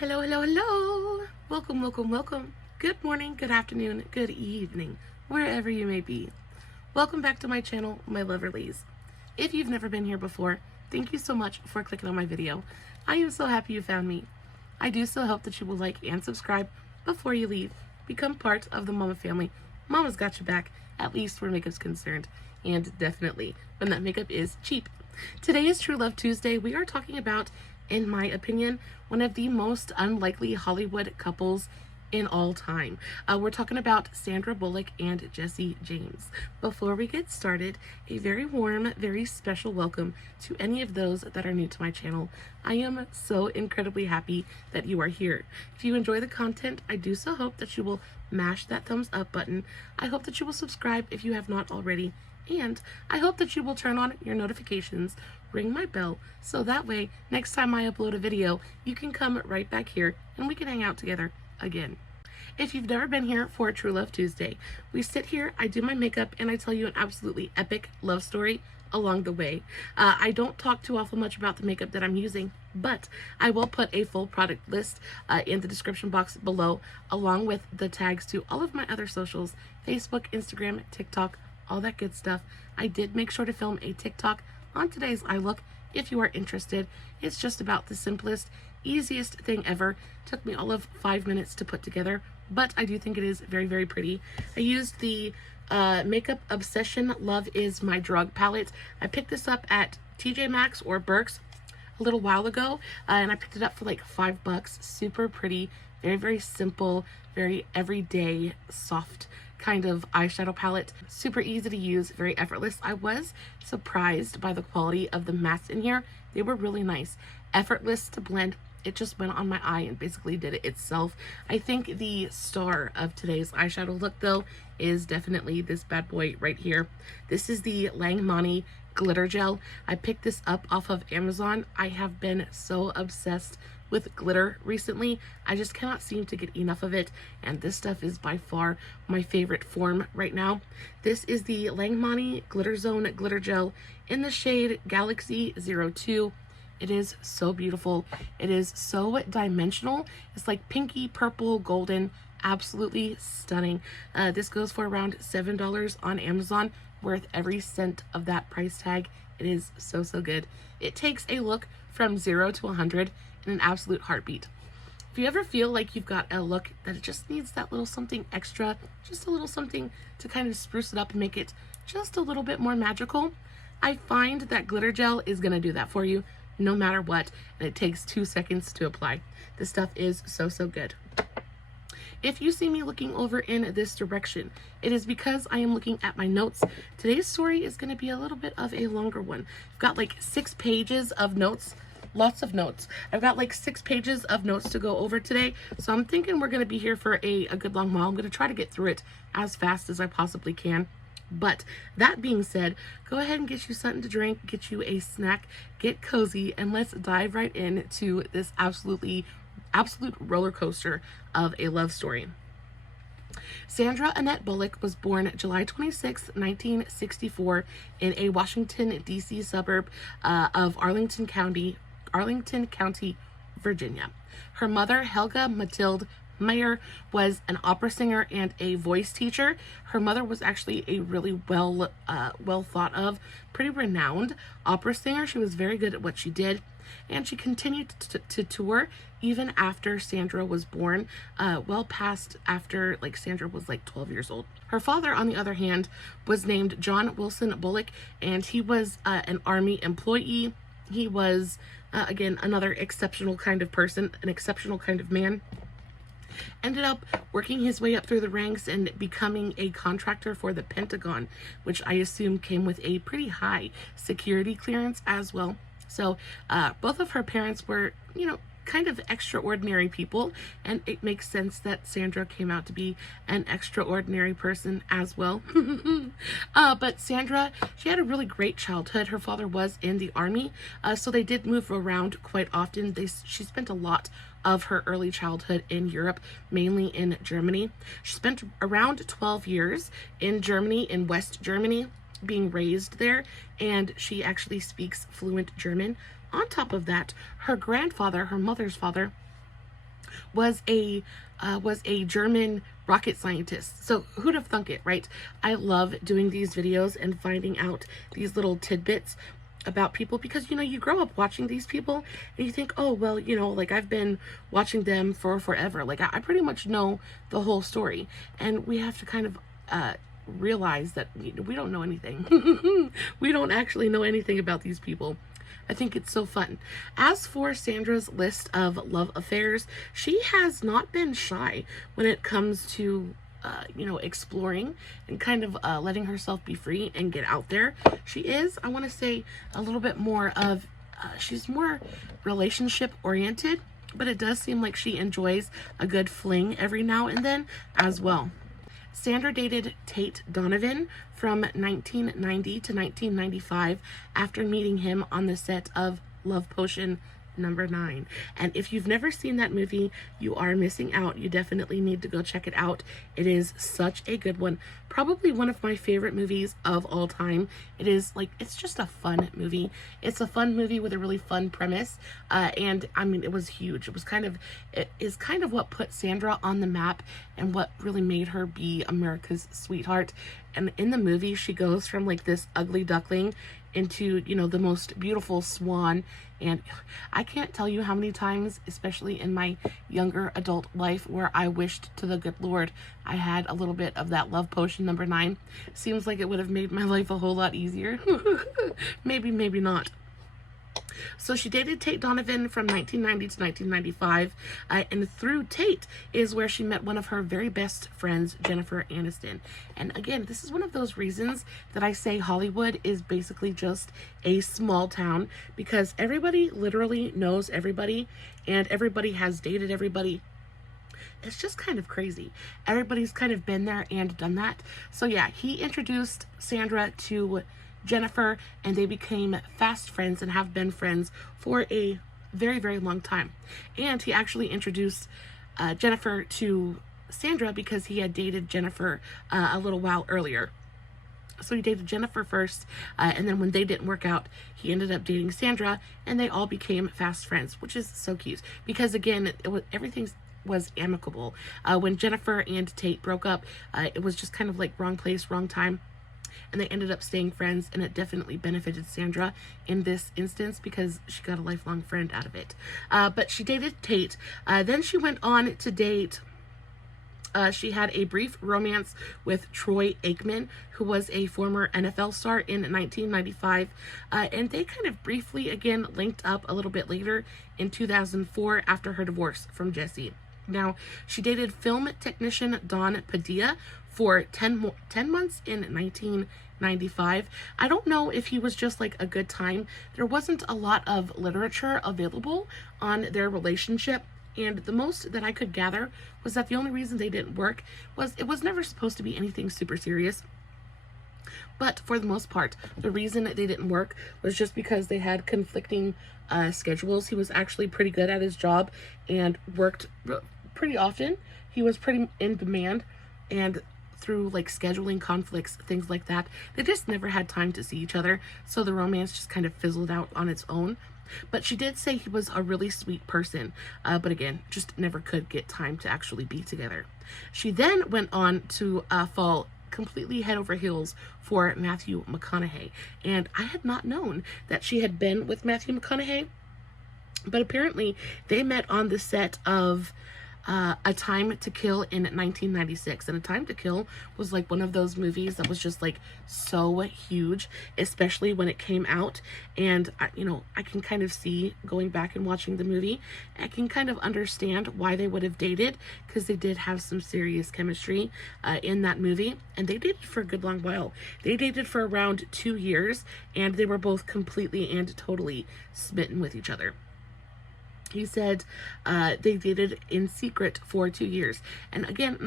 Hello, hello, hello. Welcome, welcome, welcome. Good morning, good afternoon, good evening, wherever you may be. Welcome back to my channel, my loverlies. If you've never been here before, thank you so much for clicking on my video. I am so happy you found me. I do so hope that you will like and subscribe before you leave. Become part of the Mama family. Mama's got your back, at least where makeup's concerned. And definitely when that makeup is cheap. Today is True Love Tuesday. We are talking about, in my opinion, one of the most unlikely Hollywood couples in all time. We're talking about Sandra Bullock and Jesse James. Before we get started, a very warm, very special welcome to any of those that are new to my channel. I am so incredibly happy that you are here. If you enjoy the content, I do so hope that you will mash that thumbs up button. I hope that you will subscribe if you have not already. And I hope that you will turn on your notifications, ring my bell, so that way next time I upload a video, you can come right back here and we can hang out together again. If you've never been here for True Love Tuesday, we sit here, I do my makeup, and I tell you an absolutely epic love story along the way. I don't talk too awful much about the makeup that I'm using, but I will put a full product list in the description box below, along with the tags to all of my other socials, Facebook, Instagram, TikTok, all that good stuff. I did make sure to film a TikTok on today's eye look if you are interested. It's just about the simplest, easiest thing ever. Took me all of 5 minutes to put together, but I do think it is very, very pretty. I used the Makeup Obsession Love Is My Drug palette. I picked this up at TJ Maxx or Burke's a little while ago, and I picked it up for like $5. Super pretty, very, very simple, very everyday, soft kind of eyeshadow palette. Super easy to use, very effortless. I was surprised by the quality of the mattes in here. They were really nice. Effortless to blend. It just went on my eye and basically did it itself. I think the star of today's eyeshadow look, though, is definitely this bad boy right here. This is the Langmanni glitter gel. I picked this up off of Amazon. I have been so obsessed with glitter recently. I just cannot seem to get enough of it, and this stuff is by far my favorite form right now. This is the Langmanni Glitter Zone Glitter Gel in the shade Galaxy 02. It is so beautiful. It is so dimensional. It's like pinky, purple, golden. Absolutely stunning. This goes for around $7 on Amazon, worth every cent of that price tag. It is so, so good. It takes a look from 0 to 100 in an absolute heartbeat. If you ever feel like you've got a look that it just needs that little something extra, just a little something to kind of spruce it up and make it just a little bit more magical, I find that glitter gel is going to do that for you no matter what, and it takes 2 seconds to apply. This stuff is so, so good. If you see me looking over in this direction, it is because I am looking at my notes. Today's story is going to be a little bit of a longer one. I've got like 6 pages of notes, lots of notes. I've got like 6 pages of notes to go over today, so I'm thinking we're going to be here for a good long while. I'm going to try to get through it as fast as I possibly can. But that being said, go ahead and get you something to drink, get you a snack, get cozy, and let's dive right into this absolute roller coaster of a love story. Sandra Annette Bullock was born July 26, 1964 in a Washington, D.C. suburb of Arlington County, Virginia. Her mother, Helga Matilde Mayer, was an opera singer and a voice teacher. Her mother was actually a really well thought of, pretty renowned opera singer. She was very good at what she did, and she continued to tour even after Sandra was born, well past after like Sandra was like 12 years old. Her father, on the other hand, was named John Wilson Bullock, and he was an Army employee. He was, again, another exceptional kind of person, an exceptional kind of man. Ended up working his way up through the ranks and becoming a contractor for the Pentagon, which I assume came with a pretty high security clearance as well. So both of her parents were, kind of extraordinary people, and it makes sense that Sandra came out to be an extraordinary person as well. But Sandra, she had a really great childhood. Her father was in the Army, so they did move around quite often. She spent a lot of her early childhood in Europe, mainly in Germany. She spent around 12 years in Germany, in West Germany, being raised there, and she actually speaks fluent German. On top of that, her grandfather, her mother's father, was a German rocket scientist. So who'd have thunk it, right? I love doing these videos and finding out these little tidbits about people, because you know, you grow up watching these people and you think, oh well, you know, like I've been watching them for forever, like I pretty much know the whole story. And we have to kind of realize that we don't know anything. We don't actually know anything about these people. I think it's so fun. As for Sandra's list of love affairs, she has not been shy when it comes to you know, exploring and kind of letting herself be free and get out there. She is, I want to say, a little bit more of, she's more relationship oriented, but it does seem like she enjoys a good fling every now and then as well. Sandra dated Tate Donovan from 1990 to 1995 after meeting him on the set of Love Potion #9. And if you've never seen that movie, you are missing out. You definitely need to go check it out. It is such a good one. Probably one of my favorite movies of all time. It is like, it's just a fun movie. It's a fun movie with a really fun premise. And I mean, it was huge. It is kind of what put Sandra on the map and what really made her be America's sweetheart. And in the movie, she goes from like this ugly duckling into, you know, the most beautiful swan. And I can't tell you how many times, especially in my younger adult life, where I wished to the good Lord I had a little bit of that Love Potion #9. Seems like it would have made my life a whole lot easier. Maybe, maybe not. So she dated Tate Donovan from 1990 to 1995, and through Tate is where she met one of her very best friends, Jennifer Aniston. And again, this is one of those reasons that I say Hollywood is basically just a small town, because everybody literally knows everybody, and everybody has dated everybody. It's just kind of crazy. Everybody's kind of been there and done that. So yeah, he introduced Sandra to Jennifer, and they became fast friends and have been friends for a very, very long time. And he actually introduced Jennifer to Sandra because he had dated Jennifer a little while earlier. So he dated Jennifer first, and then when they didn't work out, he ended up dating Sandra, and they all became fast friends, which is so cute. Because again, everything was amicable. When Jennifer and Tate broke up, it was just kind of like wrong place, wrong time. And they ended up staying friends, and it definitely benefited Sandra in this instance because she got a lifelong friend out of it. But she dated Tate. Then she went on to date, she had a brief romance with Troy Aikman, who was a former NFL star, in 1995. And they kind of briefly, again, linked up a little bit later in 2004 after her divorce from Jesse. Now, she dated film technician Don Padilla for 10 months in 1995. I don't know if he was just like a good time. There wasn't a lot of literature available on their relationship, and the most that I could gather was that the only reason they didn't work was it was never supposed to be anything super serious. But for the most part, the reason that they didn't work was just because they had conflicting schedules. He was actually pretty good at his job and worked pretty often. He was pretty in demand, and through like scheduling conflicts, things like that, they just never had time to see each other. So the romance just kind of fizzled out on its own. But she did say he was a really sweet person, but again, just never could get time to actually be together. She then went on to fall completely head over heels for Matthew McConaughey, and I had not known that she had been with Matthew McConaughey, but apparently they met on the set of A Time to Kill in 1996. And A Time to Kill was like one of those movies that was just like so huge, especially when it came out. And you know, I can kind of see, going back and watching the movie, I can kind of understand why they would have dated, because they did have some serious chemistry in that movie, and they dated for a good long while. They dated for around 2 years, and they were both completely and totally smitten with each other. He said they dated in secret for 2 years. And again,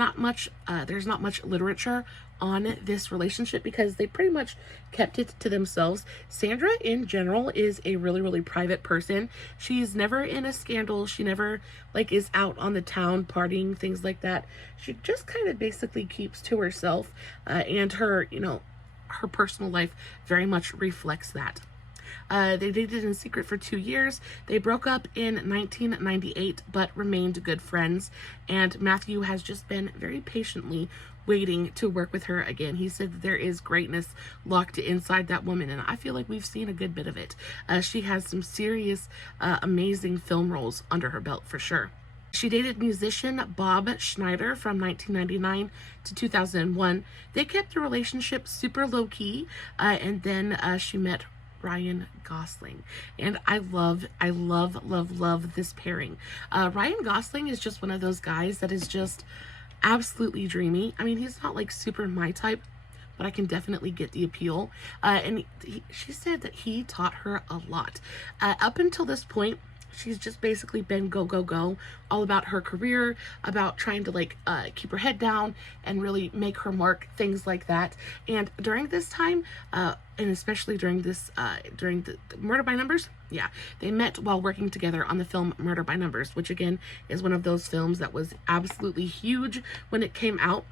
there's not much literature on this relationship because they pretty much kept it to themselves. Sandra in general is a really, really private person. She's never in a scandal. She never like is out on the town partying, things like that. She just kind of basically keeps to herself, and her, you know, her personal life very much reflects that. They dated in secret for 2 years. They broke up in 1998, but remained good friends. And Matthew has just been very patiently waiting to work with her again. He said that there is greatness locked inside that woman, and I feel like we've seen a good bit of it. She has some serious, amazing film roles under her belt for sure. She dated musician Bob Schneider from 1999 to 2001. They kept the relationship super low-key, and then she met Ryan Gosling, and I love this pairing. Ryan Gosling is just one of those guys that is just absolutely dreamy. I mean, he's not like super my type, but I can definitely get the appeal. And she said that he taught her a lot. Up until this point, she's just basically been go, go, go, all about her career, about trying to like keep her head down and really make her mark, things like that. And during this time, and especially during this, during the Murder by Numbers, yeah, they met while working together on the film Murder by Numbers, which again is one of those films that was absolutely huge when it came out.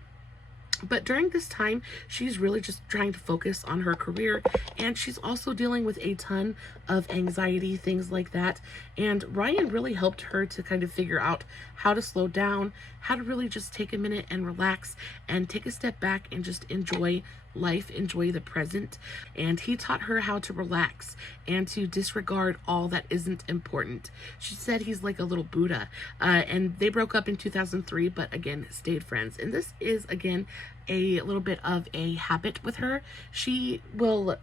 But during this time, she's really just trying to focus on her career, and she's also dealing with a ton of anxiety, things like that. And Ryan really helped her to kind of figure out how to slow down, how to really just take a minute and relax and take a step back and just enjoy life, enjoy the present. And he taught her how to relax and to disregard all that isn't important. She said he's like a little Buddha. And they broke up in 2003, but again, stayed friends. And this is, again, a little bit of a habit with her. She will,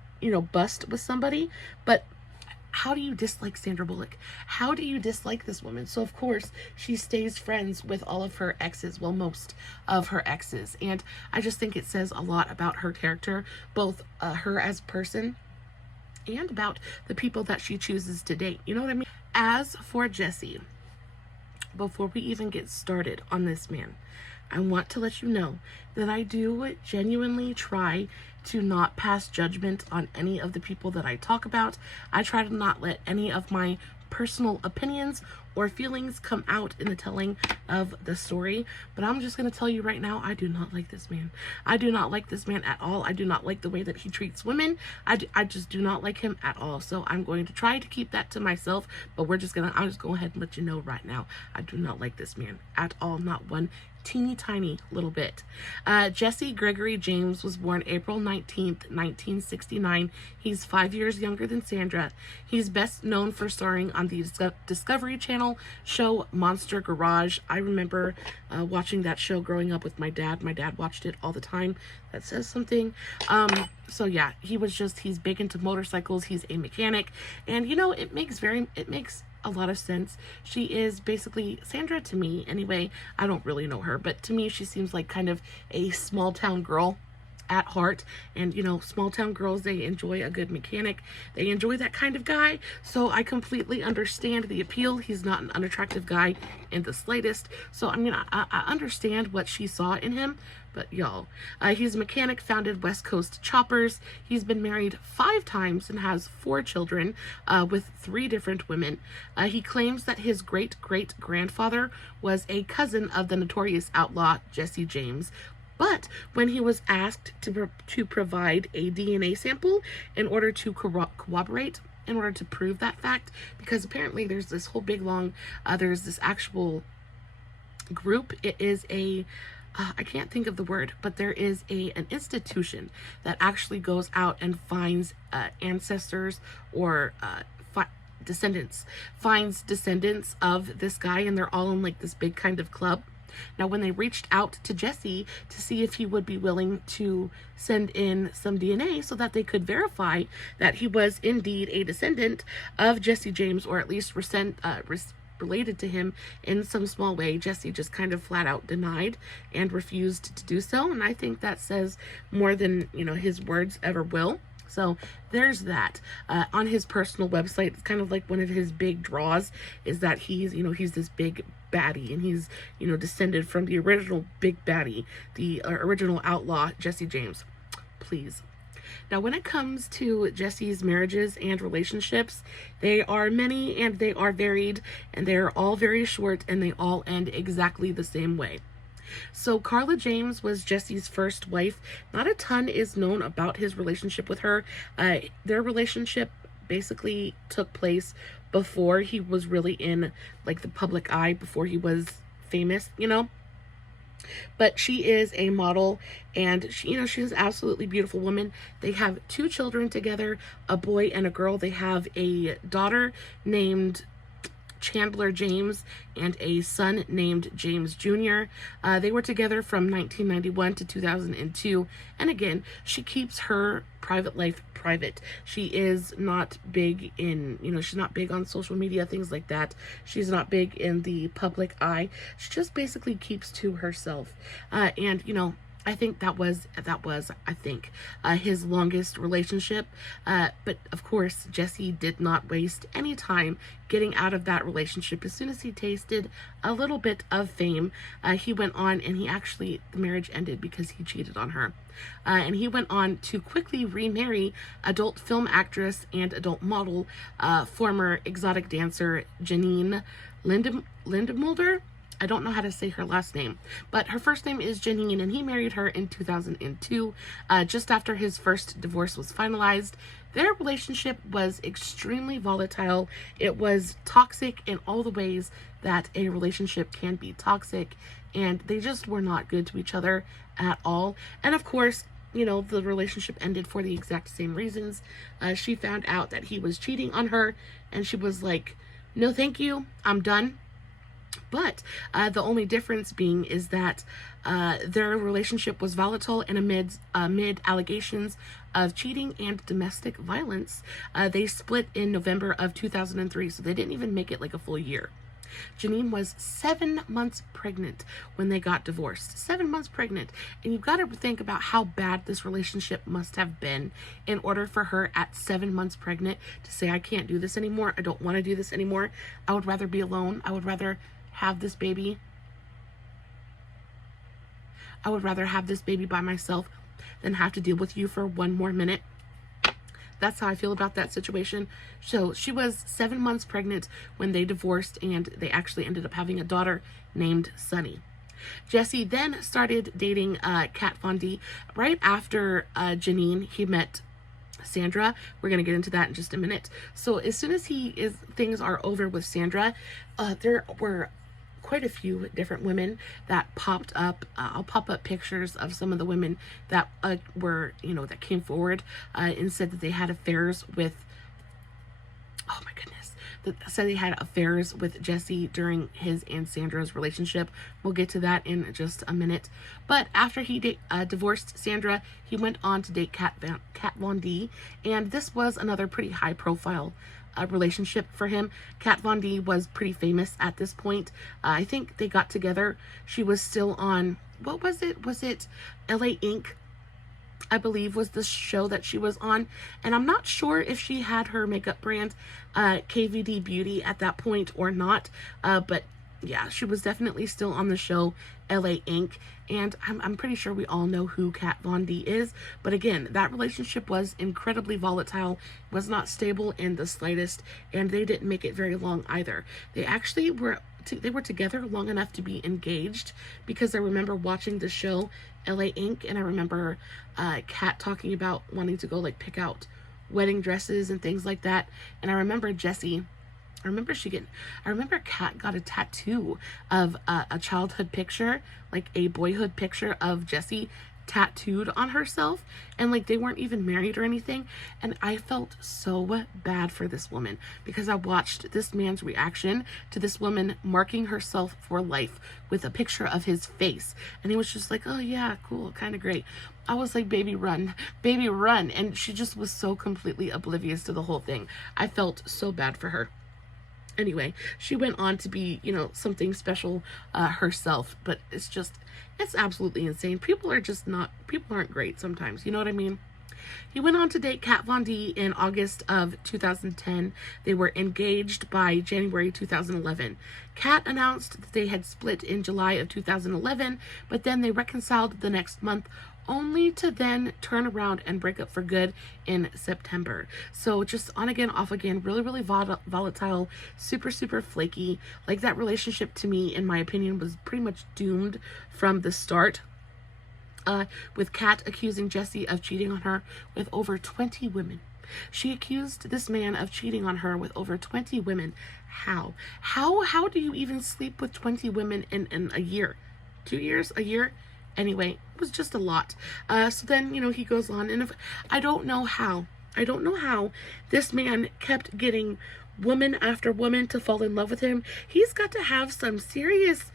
bust with somebody, but how do you dislike Sandra Bullock? How do you dislike this woman? So of course she stays friends with all of her exes, well, most of her exes. And I just think it says a lot about her character, both her as a person and about the people that she chooses to date. You know what I mean? As for Jesse, before we even get started on this man, I want to let you know that I do genuinely try to not pass judgment on any of the people that I talk about. I try to not let any of my personal opinions or feelings come out in the telling of the story. But I'm just going to tell you right now, I do not like this man. I do not like this man at all. I do not like the way that he treats women. I just do not like him at all. So I'm going to try to keep that to myself, but I'm just going to go ahead and let you know right now, I do not like this man at all. Not one teeny tiny little bit. Jesse Gregory James was born April 19th, 1969. He's 5 years younger than Sandra. He's best known for starring on the Discovery Channel show Monster Garage. I remember watching that show growing up with my dad. My dad watched it all the time. That says something. So yeah, he's big into motorcycles. He's a mechanic, and it makes a lot of sense. She is basically Sandra to me anyway. I don't really know her, but to me she seems like kind of a small town girl at heart. And small town girls, they enjoy a good mechanic. They enjoy that kind of guy. So I completely understand the appeal. He's not an unattractive guy in the slightest. So I mean, I understand what she saw in him. But y'all, he's a mechanic, founded West Coast Choppers. He's been married 5 times and has 4 children with 3 different women. He claims that his great-great-grandfather was a cousin of the notorious outlaw Jesse James. But when he was asked to provide a DNA sample in order to corroborate, in order to prove that fact, because apparently there's this whole big long, there's this actual group. It is a I can't think of the word, but there is an institution that actually goes out and finds ancestors or finds descendants of this guy, and they're all in like this big kind of club. Now, when they reached out to Jesse to see if he would be willing to send in some DNA so that they could verify that he was indeed a descendant of Jesse James, or at least related to him in some small way, Jesse just kind of flat out denied and refused to do so. And I think that says more than his words ever will. So there's that. On his personal website, it's kind of like one of his big draws is that he's this big baddie, and he's descended from the original big baddie, the original outlaw Jesse James. Please. Now, when it comes to Jesse's marriages and relationships, they are many and they are varied, and they are all very short, and they all end exactly the same way. So Carla James was Jesse's first wife. Not a ton is known about his relationship with her. Their relationship basically took place before he was really in like the public eye, before he was famous, you know. But she is a model, and she, you know, she's an absolutely beautiful woman. They have 2 children together, a boy and a girl. They have a daughter named Chandler James and a son named James Jr. They were together from 1991 to 2002. And again, she keeps her private life private. She is not big in, you know, she's not big on social media, things like that. She's not big in the public eye. She just basically keeps to herself. And, you know, I think that was his longest relationship. But of course, Jesse did not waste any time getting out of that relationship. As soon as he tasted a little bit of fame, he went on, and the marriage ended because he cheated on her. And he went on to quickly remarry adult film actress and adult model, former exotic dancer Janine Lindemulder. I don't know how to say her last name, but her first name is Janine, and he married her in 2002, just after his first divorce was finalized. Their relationship was extremely volatile. It was toxic in all the ways that a relationship can be toxic, and they just were not good to each other at all. And of course, you know, the relationship ended for the exact same reasons. She found out that he was cheating on her, and she was like, no thank you, I'm done. But the only difference being is that their relationship was volatile, and amid allegations of cheating and domestic violence, they split in November of 2003, so they didn't even make it like a full year. Janine was 7 months pregnant when they got divorced. 7 months pregnant. And you've got to think about how bad this relationship must have been in order for her at 7 months pregnant to say, I can't do this anymore. I don't want to do this anymore. I would rather be alone. I would rather have this baby. I would rather have this baby by myself than have to deal with you for 1 more minute. That's how I feel about that situation. So she was 7 months pregnant when they divorced, and they actually ended up having a daughter named Sunny. Jesse then started dating Kat Von D. Right after Janine, he met Sandra. We're going to get into that in just a minute. So as soon as things are over with Sandra, there were quite a few different women that popped up. I'll pop up pictures of some of the women that were, you know, that came forward and said that they had affairs with, oh my goodness, that said they had affairs with Jesse during his and Sandra's relationship. We'll get to that in just a minute. But after he divorced Sandra, he went on to date Kat Von D, and this was another pretty high profile relationship for him. Kat Von D was pretty famous at this point. I think they got together. She was still on, what was it? Was it LA Inc? I believe was the show that she was on. And I'm not sure if she had her makeup brand, KVD Beauty, at that point or not. But yeah, she was definitely still on the show LA Inc. And I'm pretty sure we all know who Kat Von D is. But again, that relationship was incredibly volatile, was not stable in the slightest, and they didn't make it very long either. They actually were together long enough to be engaged, because I remember watching the show LA Inc. and I remember Kat talking about wanting to go like pick out wedding dresses and things like that. And I remember Kat got a tattoo of a childhood picture, like a boyhood picture of Jesse tattooed on herself, and like they weren't even married or anything. And I felt so bad for this woman, because I watched this man's reaction to this woman marking herself for life with a picture of his face, and he was just like, oh yeah, cool, kind of great. I was like, baby run, and she just was so completely oblivious to the whole thing. I felt so bad for her. Anyway, she went on to be, you know, something special herself, but it's absolutely insane. People aren't great sometimes, you know what I mean? He went on to date Kat Von D in August of 2010. They were engaged by January 2011. Kat announced that they had split in July of 2011, but then they reconciled the next month, only to then turn around and break up for good in September. So just on again, off again, really volatile, super flaky. Like, that relationship, to me, in my opinion, was pretty much doomed from the start. With Kat accusing Jesse of cheating on her with over 20 women. She accused this man of cheating on her with over 20 women. How? How do you even sleep with 20 women in a year? 2 years? A year? Anyway, it was just a lot. So then, he goes on, and I don't know how this man kept getting woman after woman to fall in love with him. He's got to have some serious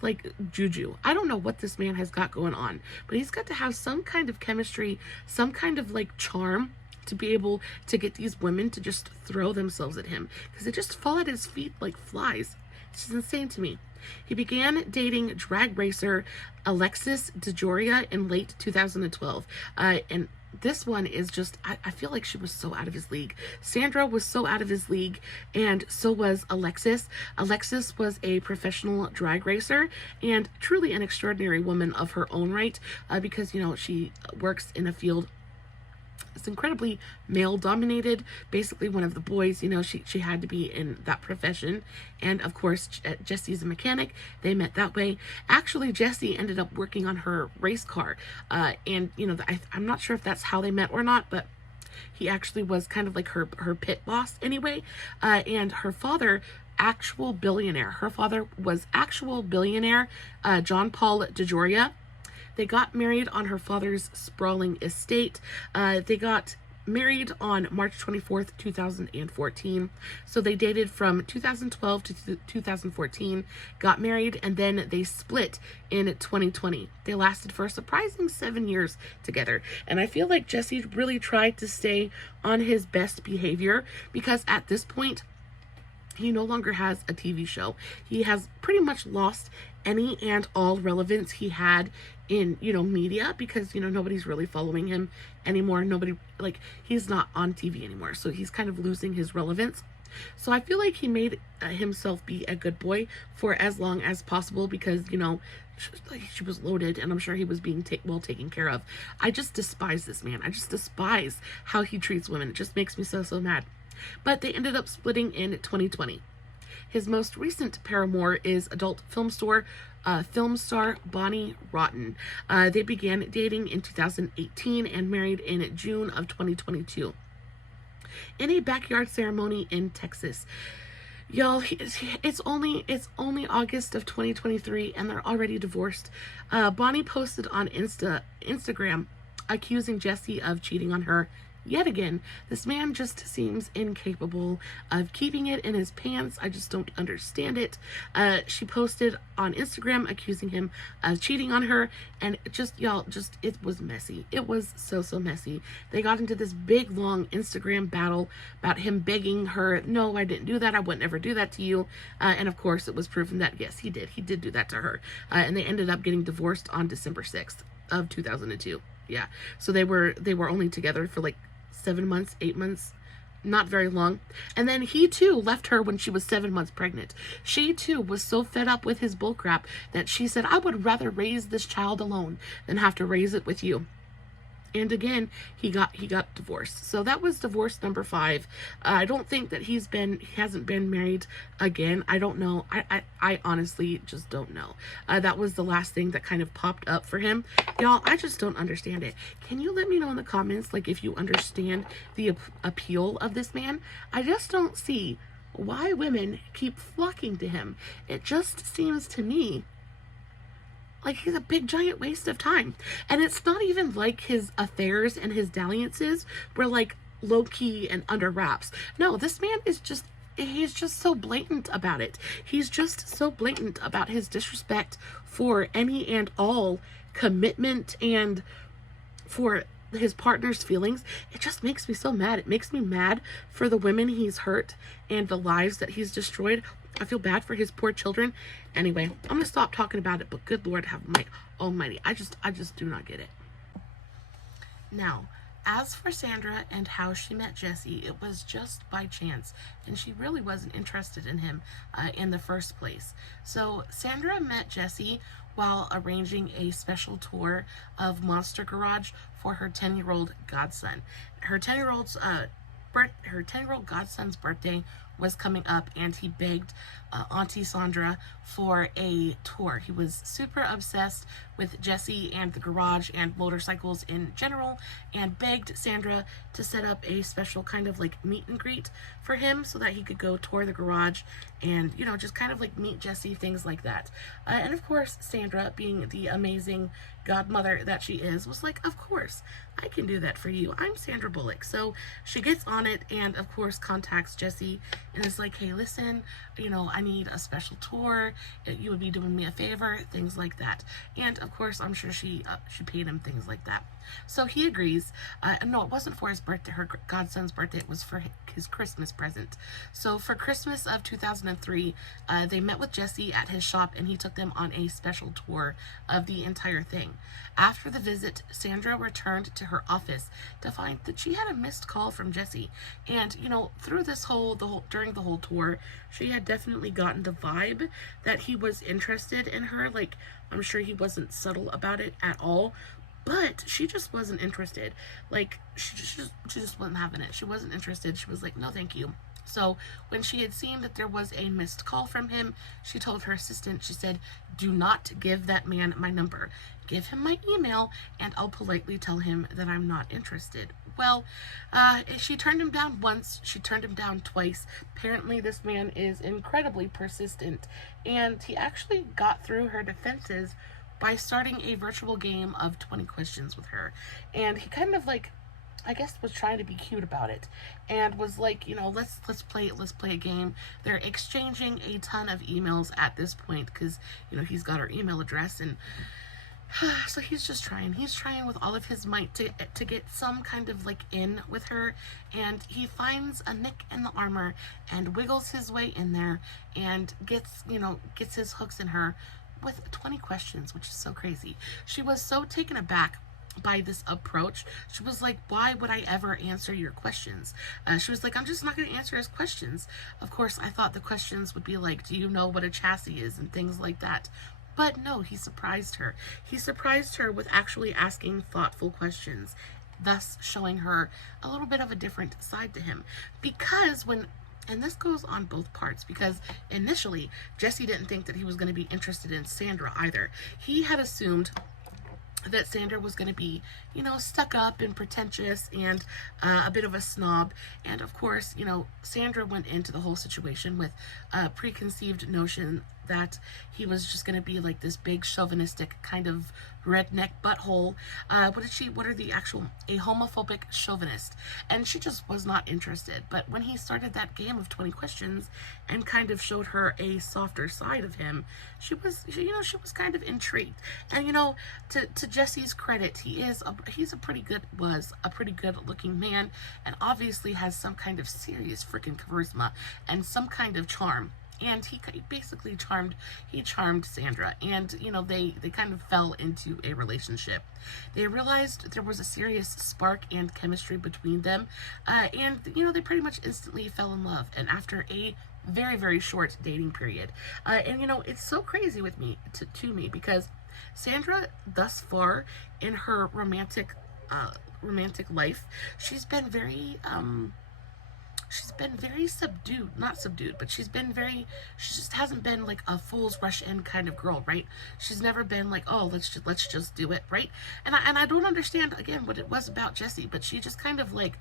like juju. I don't know what this man has got going on, but he's got to have some kind of chemistry, some kind of like charm to be able to get these women to just throw themselves at him, because they just fall at his feet like flies. It's just insane to me. He began dating drag racer Alexis DeJoria in late 2012. And this one is just, I feel like she was so out of his league. Sandra was so out of his league, and so was Alexis. Alexis was a professional drag racer and truly an extraordinary woman of her own right, because, she works in a field. It's incredibly male dominated. Basically, one of the boys, she had to be in that profession. And of course, Jesse's a mechanic. They met that way. Actually, Jesse ended up working on her race car. And, I'm not sure if that's how they met or not, but he actually was kind of like her pit boss anyway. And her father, actual billionaire. Her father was actual billionaire, John Paul DeJoria. They got married on her father's sprawling estate. They got married on March 24th, 2014. So they dated from 2012 to 2014, got married, and then they split in 2020. They lasted for a surprising 7 years together. And I feel like Jesse really tried to stay on his best behavior, because at this point, he no longer has a TV show. He has pretty much lost any and all relevance he had in, media, because, nobody's really following him anymore. Nobody, he's not on TV anymore. So he's kind of losing his relevance. So I feel like he made himself be a good boy for as long as possible, because, she was loaded, and I'm sure he was being well taken care of. I just despise this man. I just despise how he treats women. It just makes me so mad. But they ended up splitting in 2020. His most recent paramour is adult film star Bonnie Rotten. They began dating in 2018 and married in June of 2022 in a backyard ceremony in Texas. Y'all, it's only August of 2023 and they're already divorced. Bonnie posted on Instagram accusing Jesse of cheating on her. Yet again, this man just seems incapable of keeping it in his pants. I just don't understand it. She posted on Instagram accusing him of cheating on her, and it was messy. It was so messy. They got into this big, long Instagram battle about him begging her, no, I didn't do that. I would never do that to you. And of course, it was proven that, yes, he did. He did do that to her. And they ended up getting divorced on December 6th of 2002. Yeah. So they were only together for like 7 months, 8 months, not very long. And then he too left her when she was 7 months pregnant. She too was so fed up with his bullcrap that she said, I would rather raise this child alone than have to raise it with you. And again, he got divorced. So that was divorce number 5. I don't think that he hasn't been married again. I don't know. I honestly just don't know. That was the last thing that kind of popped up for him. Y'all, I just don't understand it. Can you let me know in the comments, if you understand the appeal of this man? I just don't see why women keep flocking to him. It just seems to me like he's a big giant waste of time. And it's not even like his affairs and his dalliances were low-key and under wraps. No, this man is he's just so blatant about it. He's just so blatant about his disrespect for any and all commitment and for his partner's feelings. It just makes me so mad. It makes me mad for the women he's hurt and the lives that he's destroyed. I feel bad for his poor children. Anyway, I'm gonna stop talking about it, but good Lord have my almighty. I just do not get it. Now, as for Sandra and how she met Jesse, it was just by chance, and she really wasn't interested in him in the first place. So Sandra met Jesse while arranging a special tour of Monster Garage for her 10-year-old godson. Her 10-year-old godson's birthday was coming up, and he begged Auntie Sandra for a tour. He was super obsessed with Jessie and the garage and motorcycles in general, and begged Sandra to set up a special kind of like meet and greet for him so that he could go tour the garage and, you know, just kind of like meet Jessie, things like that. And of course, Sandra, being the amazing godmother that she is, was like, of course, I can do that for you. I'm Sandra Bullock. So she gets on it and, of course, contacts Jessie and is like, hey, listen, you know, I need a special tour. You would be doing me a favor, things like that. And, of course, I'm sure she paid him, things like that. So he agrees. No, it wasn't for his birthday, her godson's birthday. It was for his Christmas present. So for Christmas of 2003, they met with Jessie at his shop, and he took them on a special tour of the entire thing. After the visit, Sandra returned to her office to find that she had a missed call from Jessie. And, you know, through during the whole tour, she had definitely gotten the vibe that he was interested in her. Like, I'm sure he wasn't subtle about it at all, but she just wasn't interested. Like, she just wasn't having it. She wasn't interested. She was like, no, thank you. So when she had seen that there was a missed call from him, she told her assistant, she said, do not give that man my number. Give him my email, and I'll politely tell him that I'm not interested. Well, she turned him down once. She turned him down twice. Apparently, this man is incredibly persistent, and he actually got through her defenses by starting a virtual game of 20 questions with her. And he kind of like, I guess, was trying to be cute about it, and was like, you know, let's play a game. They're exchanging a ton of emails at this point because, you know, he's got her email address, and so he's just trying. He's trying with all of his might to get some kind of like in with her, and he finds a nick in the armor and wiggles his way in there and gets his hooks in her with 20 questions, which is so crazy. She was so taken aback by this approach. She was like, why would I ever answer your questions? She was like, I'm just not going to answer his questions. Of course, I thought the questions would be like, do you know what a chassis is, and things like that. But no, he surprised her. He surprised her with actually asking thoughtful questions, thus showing her a little bit of a different side to him. Because and this goes on both parts, because initially, Jessie didn't think that he was going to be interested in Sandra either. He had assumed that Sandra was going to be, you know, stuck up and pretentious and a bit of a snob. And of course, you know, Sandra went into the whole situation with a preconceived notion that he was just going to be like this big chauvinistic kind of redneck butthole. A homophobic chauvinist. And she just was not interested. But when he started that game of 20 questions and kind of showed her a softer side of him, she was kind of intrigued. And, you know, to Jessie's credit, he's a pretty good looking man, and obviously has some kind of serious freaking charisma and some kind of charm. And he basically charmed Sandra, and, you know, they kind of fell into a relationship. They realized there was a serious spark and chemistry between them, and, you know, they pretty much instantly fell in love, and after a very, very short dating period. And, you know, it's so crazy with me, to me, because Sandra, thus far in her romantic life, she's been very subdued, not subdued, but she just hasn't been like a fool's rush in kind of girl, right? She's never been like, oh, let's just do it, right? And I don't understand, again, what it was about Jessie, but she just kind of like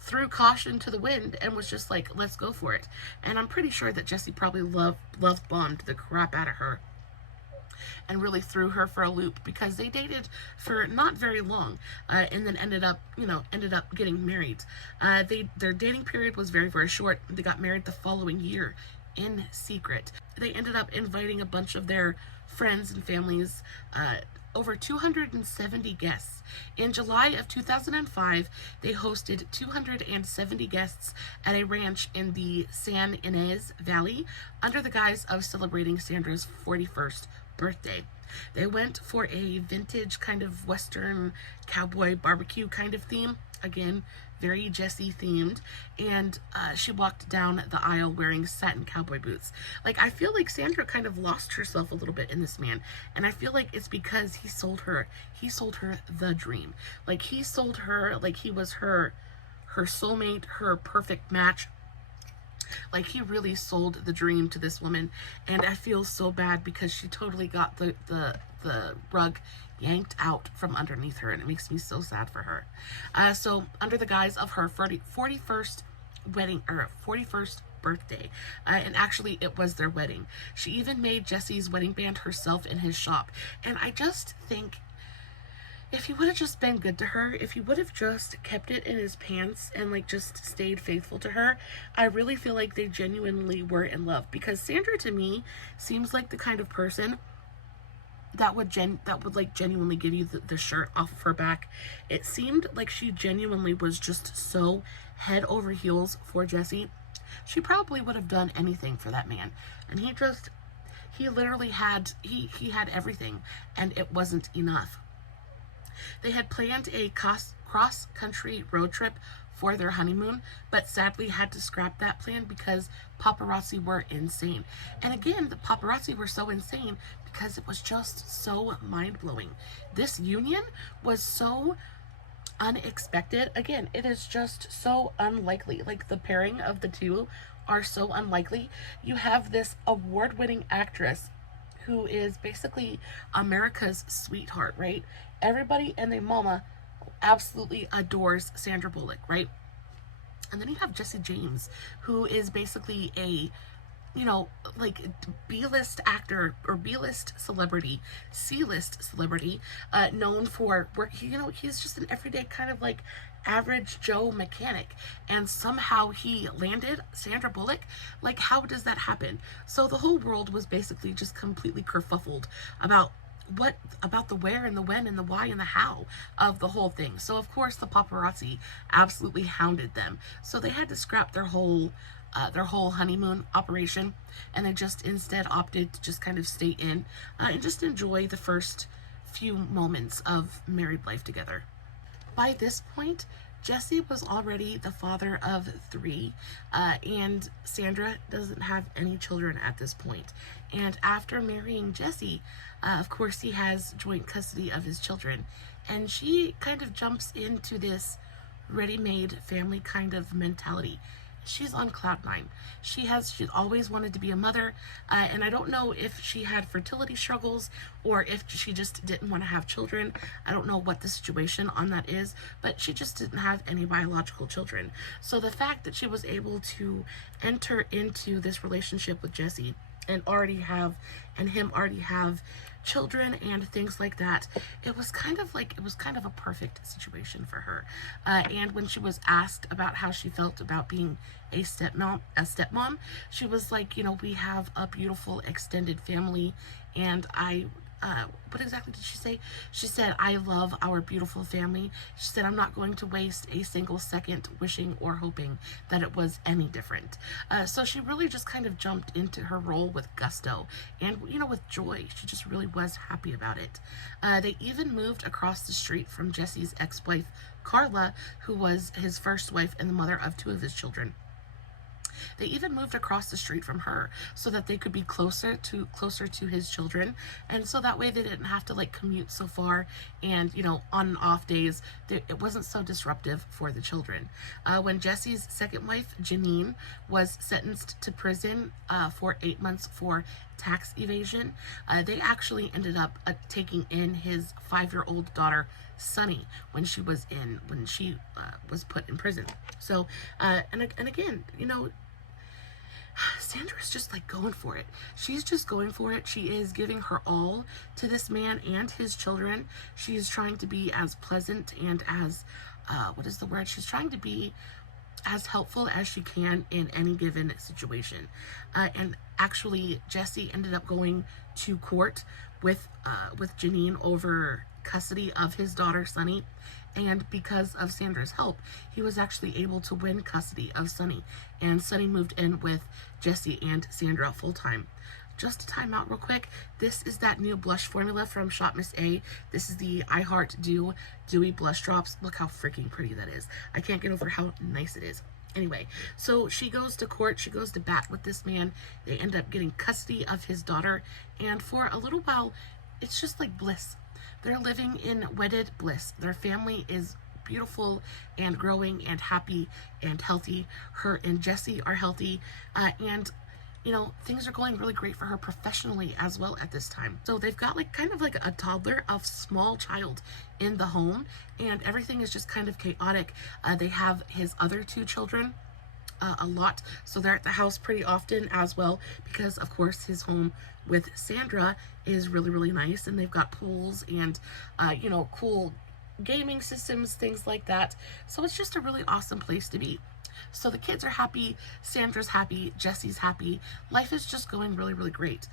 threw caution to the wind and was just like, let's go for it. And I'm pretty sure that Jessie probably love bombed the crap out of her and really threw her for a loop, because they dated for not very long, and then ended up getting married. Their dating period was very, very short. They got married the following year in secret. They ended up inviting a bunch of their friends and families, over 270 guests. In July of 2005, they hosted 270 guests at a ranch in the San Ynez Valley under the guise of celebrating Sandra's 41st birthday. They went for a vintage kind of Western cowboy barbecue kind of theme. Again, very Jessie themed. And she walked down the aisle wearing satin cowboy boots. Like, I feel like Sandra kind of lost herself a little bit in this man. And I feel like it's because he sold her the dream. Like, he sold her like he was her soulmate, her perfect match. Like, he really sold the dream to this woman, and I feel so bad because she totally got the rug yanked out from underneath her, and it makes me so sad for her. So under the guise of her 41st wedding, or 41st birthday, and actually it was their wedding, she even made Jesse's wedding band herself in his shop. And I just think, if he would have just been good to her, if he would have just kept it in his pants and like just stayed faithful to her, I really feel like they genuinely were in love. Because Sandra, to me, seems like the kind of person that would like genuinely give you the shirt off of her back. It seemed like she genuinely was just so head over heels for Jesse. She probably would have done anything for that man, and he literally had everything, and it wasn't enough. They had planned a cross-country road trip for their honeymoon, but sadly had to scrap that plan because paparazzi were insane. And again, the paparazzi were so insane because it was just so mind-blowing. This union was so unexpected. Again, it is just so unlikely. Like, the pairing of the two are so unlikely. You have this award-winning actress who is basically America's sweetheart, right? Everybody and their mama absolutely adores Sandra Bullock, right? And then you have Jesse James, who is basically a, you know, like B-list actor or B-list celebrity, C-list celebrity, known for work. You know, he's just an everyday kind of like average Joe mechanic, and somehow he landed Sandra Bullock. Like, how does that happen? So the whole world was basically just completely kerfuffled about the where and the when and the why and the how of the whole thing. So of course the paparazzi absolutely hounded them. So they had to scrap their whole honeymoon operation, and they just instead opted to just kind of stay in and just enjoy the first few moments of married life together. By this point, Jesse was already the father of 3, and Sandra doesn't have any children at this point. And after marrying Jesse, of course, he has joint custody of his children. And she kind of jumps into this ready-made family kind of mentality. She's on cloud 9. She's always wanted to be a mother, and I don't know if she had fertility struggles or if she just didn't want to have children. I don't know what the situation on that is, but she just didn't have any biological children. So the fact that she was able to enter into this relationship with Jesse and him already have children and things like that, it was kind of a perfect situation for her. And when she was asked about how she felt about being a stepmom, she was like, you know, we have a beautiful extended family, and what exactly did she say? She said, I love our beautiful family. She said, I'm not going to waste a single second wishing or hoping that it was any different. So she really just kind of jumped into her role with gusto and, you know, with joy. She just really was happy about it. They even moved across the street from Jesse's ex-wife, Carla, who was his first wife and the mother of 2 of his children. They even moved across the street from her so that they could be closer to his children, and so that way they didn't have to like commute so far, and, you know, on and off days it wasn't so disruptive for the children. When Jesse's second wife, Janine, was sentenced to prison for 8 months for tax evasion, they actually ended up taking in his 5-year-old daughter, Sunny, when she was put in prison. So and again, you know, Sandra's just like going for it. She's just going for it. She is giving her all to this man and his children. She is trying to be as pleasant and as she's trying to be as helpful as she can in any given situation. And actually, Jesse ended up going to court with Janine over custody of his daughter, Sunny. And because of Sandra's help, he was actually able to win custody of Sunny. And Sunny moved in with Jesse and Sandra full-time. Just to time out real quick, this is that new blush formula from ShopMissA. This is the I Heart Dewy Blush Drops. Look how freaking pretty that is. I can't get over how nice it is. Anyway, so she goes to court, she goes to bat with this man. They end up getting custody of his daughter, and for a little while, it's just like bliss. They're living in wedded bliss. Their family is beautiful and growing and happy and healthy. Her and Jessie are healthy, and you know, things are going really great for her professionally as well at this time. So they've got like kind of like a toddler, a small child in the home, and everything is just kind of chaotic. They have his other two children a lot, so they're at the house pretty often as well, because of course his home with Sandra is really, really nice, and they've got pools and you know, cool gaming systems, things like that. So it's just a really awesome place to be. So the kids are happy, Sandra's happy, Jessie's happy. Life is just going really, really great.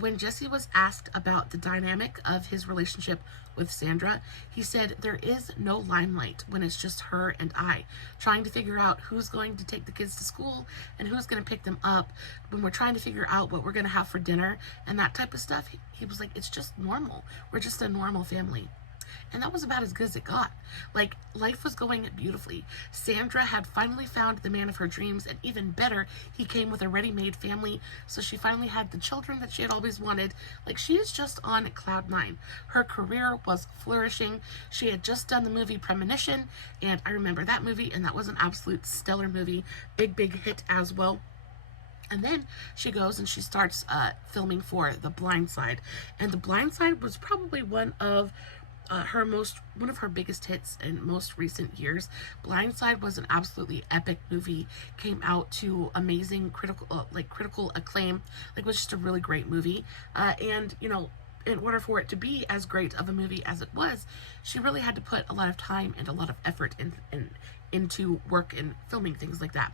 When Jessie was asked about the dynamic of his relationship with Sandra, he said, there is no limelight when it's just her and I, trying to figure out who's going to take the kids to school and who's going to pick them up, when we're trying to figure out what we're going to have for dinner and that type of stuff. He was like, it's just normal. We're just a normal family. And that was about as good as it got. Like, life was going beautifully. Sandra had finally found the man of her dreams, and even better, he came with a ready-made family, so she finally had the children that she had always wanted. Like, she is just on cloud 9. Her career was flourishing. She had just done the movie Premonition, and I remember that movie, and that was an absolute stellar movie. Big, big hit as well. And then she goes and she starts filming for The Blind Side. And The Blind Side was probably one of her biggest hits in most recent years. Blindside was an absolutely epic movie, came out to amazing critical acclaim. Like, it was just a really great movie. And you know, in order for it to be as great of a movie as it was, she really had to put a lot of time and a lot of effort into work and filming things like that.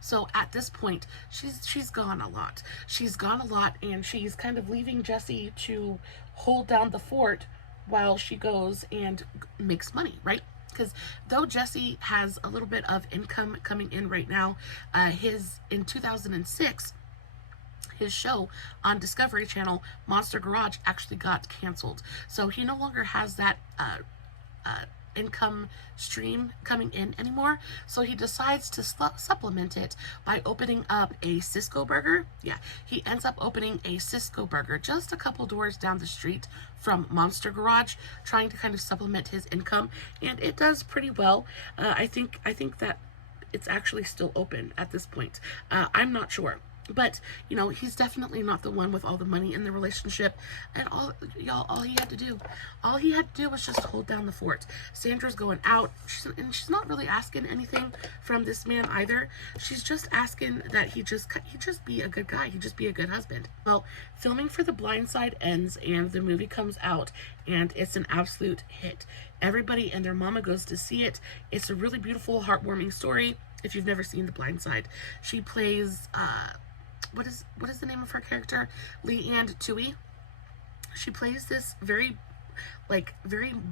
So at this point, she's gone a lot. She's gone a lot, and she's kind of leaving Jessie to hold down the fort while she goes and makes money, right? Because though Jessie has a little bit of income coming in right now, in 2006, his show on Discovery Channel, Monster Garage, actually got canceled. So he no longer has that income stream coming in anymore. So he decides to supplement it by opening up a Cisco Burger. Yeah, he ends up opening a Cisco Burger just a couple doors down the street from Monster Garage, trying to kind of supplement his income, and it does pretty well. I think that it's actually still open at this point. I'm not sure. But, you know, he's definitely not the one with all the money in the relationship. And all he had to do was just hold down the fort. Sandra's going out, and she's not really asking anything from this man either. She's just asking that he just be a good guy. He just be a good husband. Well, filming for The Blind Side ends, and the movie comes out, and it's an absolute hit. Everybody and their mama goes to see it. It's a really beautiful, heartwarming story. If you've never seen The Blind Side, she plays what is the name of her character? Leanne Tui. She plays this very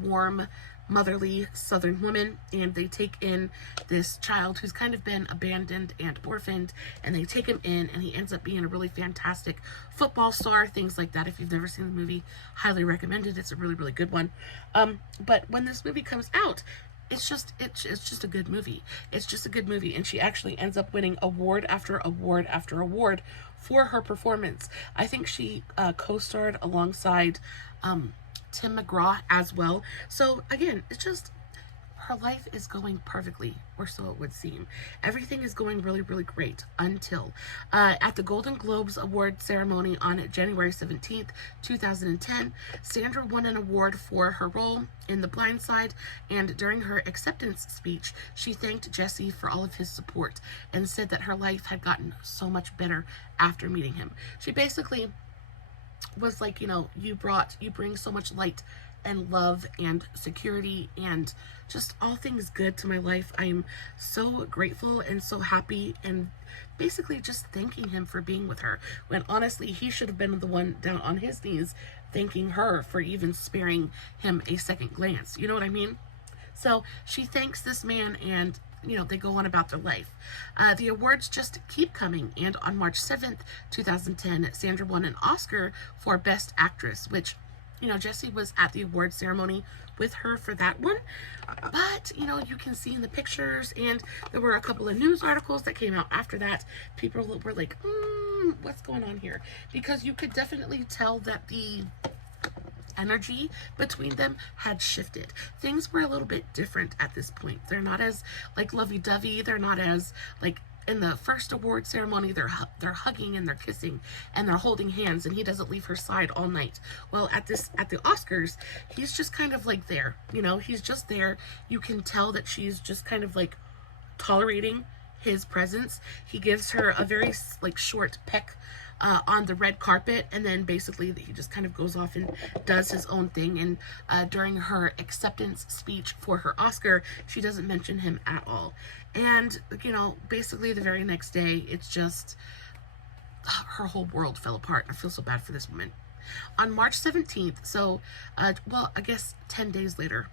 warm, motherly Southern woman, and they take in this child who's kind of been abandoned and orphaned, and they take him in, and he ends up being a really fantastic football star, things like that. If you've never seen the movie, highly recommend it. It's a really, really good one. But when this movie comes out, it's just a good movie. It's just a good movie, and she actually ends up winning award after award after award for her performance. I think she co-starred alongside Tim McGraw as well. So again, it's just, her life is going perfectly, or so it would seem. Everything is going really, really great until at the Golden Globes Award ceremony on January 17th, 2010, Sandra won an award for her role in The Blind Side, and during her acceptance speech, she thanked Jessie for all of his support and said that her life had gotten so much better after meeting him. She basically was like, you know, you bring so much light and love and security and just all things good to my life. I am so grateful and so happy, and basically just thanking him for being with her, when honestly he should have been the one down on his knees thanking her for even sparing him a second glance. You know what I mean? So she thanks this man, and you know, they go on about their life. The awards just keep coming, and on March 7th, 2010, Sandra won an Oscar for Best Actress, which, you know, Jessie was at the award ceremony with her for that one. But, you know, you can see in the pictures, and there were a couple of news articles that came out after that. People were like, what's going on here? Because you could definitely tell that the energy between them had shifted. Things were a little bit different at this point. They're not as like lovey-dovey. They're not as like in the first award ceremony. They're hugging and they're kissing and they're holding hands, and he doesn't leave her side all night. Well, at the Oscars, he's just kind of like there, you know, he's just there. You can tell that she's just kind of like tolerating his presence. He gives her a very like short peck on the red carpet, and then basically he just kind of goes off and does his own thing. And during her acceptance speech for her Oscar, she doesn't mention him at all. And, you know, basically the very next day, it's just her whole world fell apart. I feel so bad for this woman. On March 17th, so well, I guess 10 days later,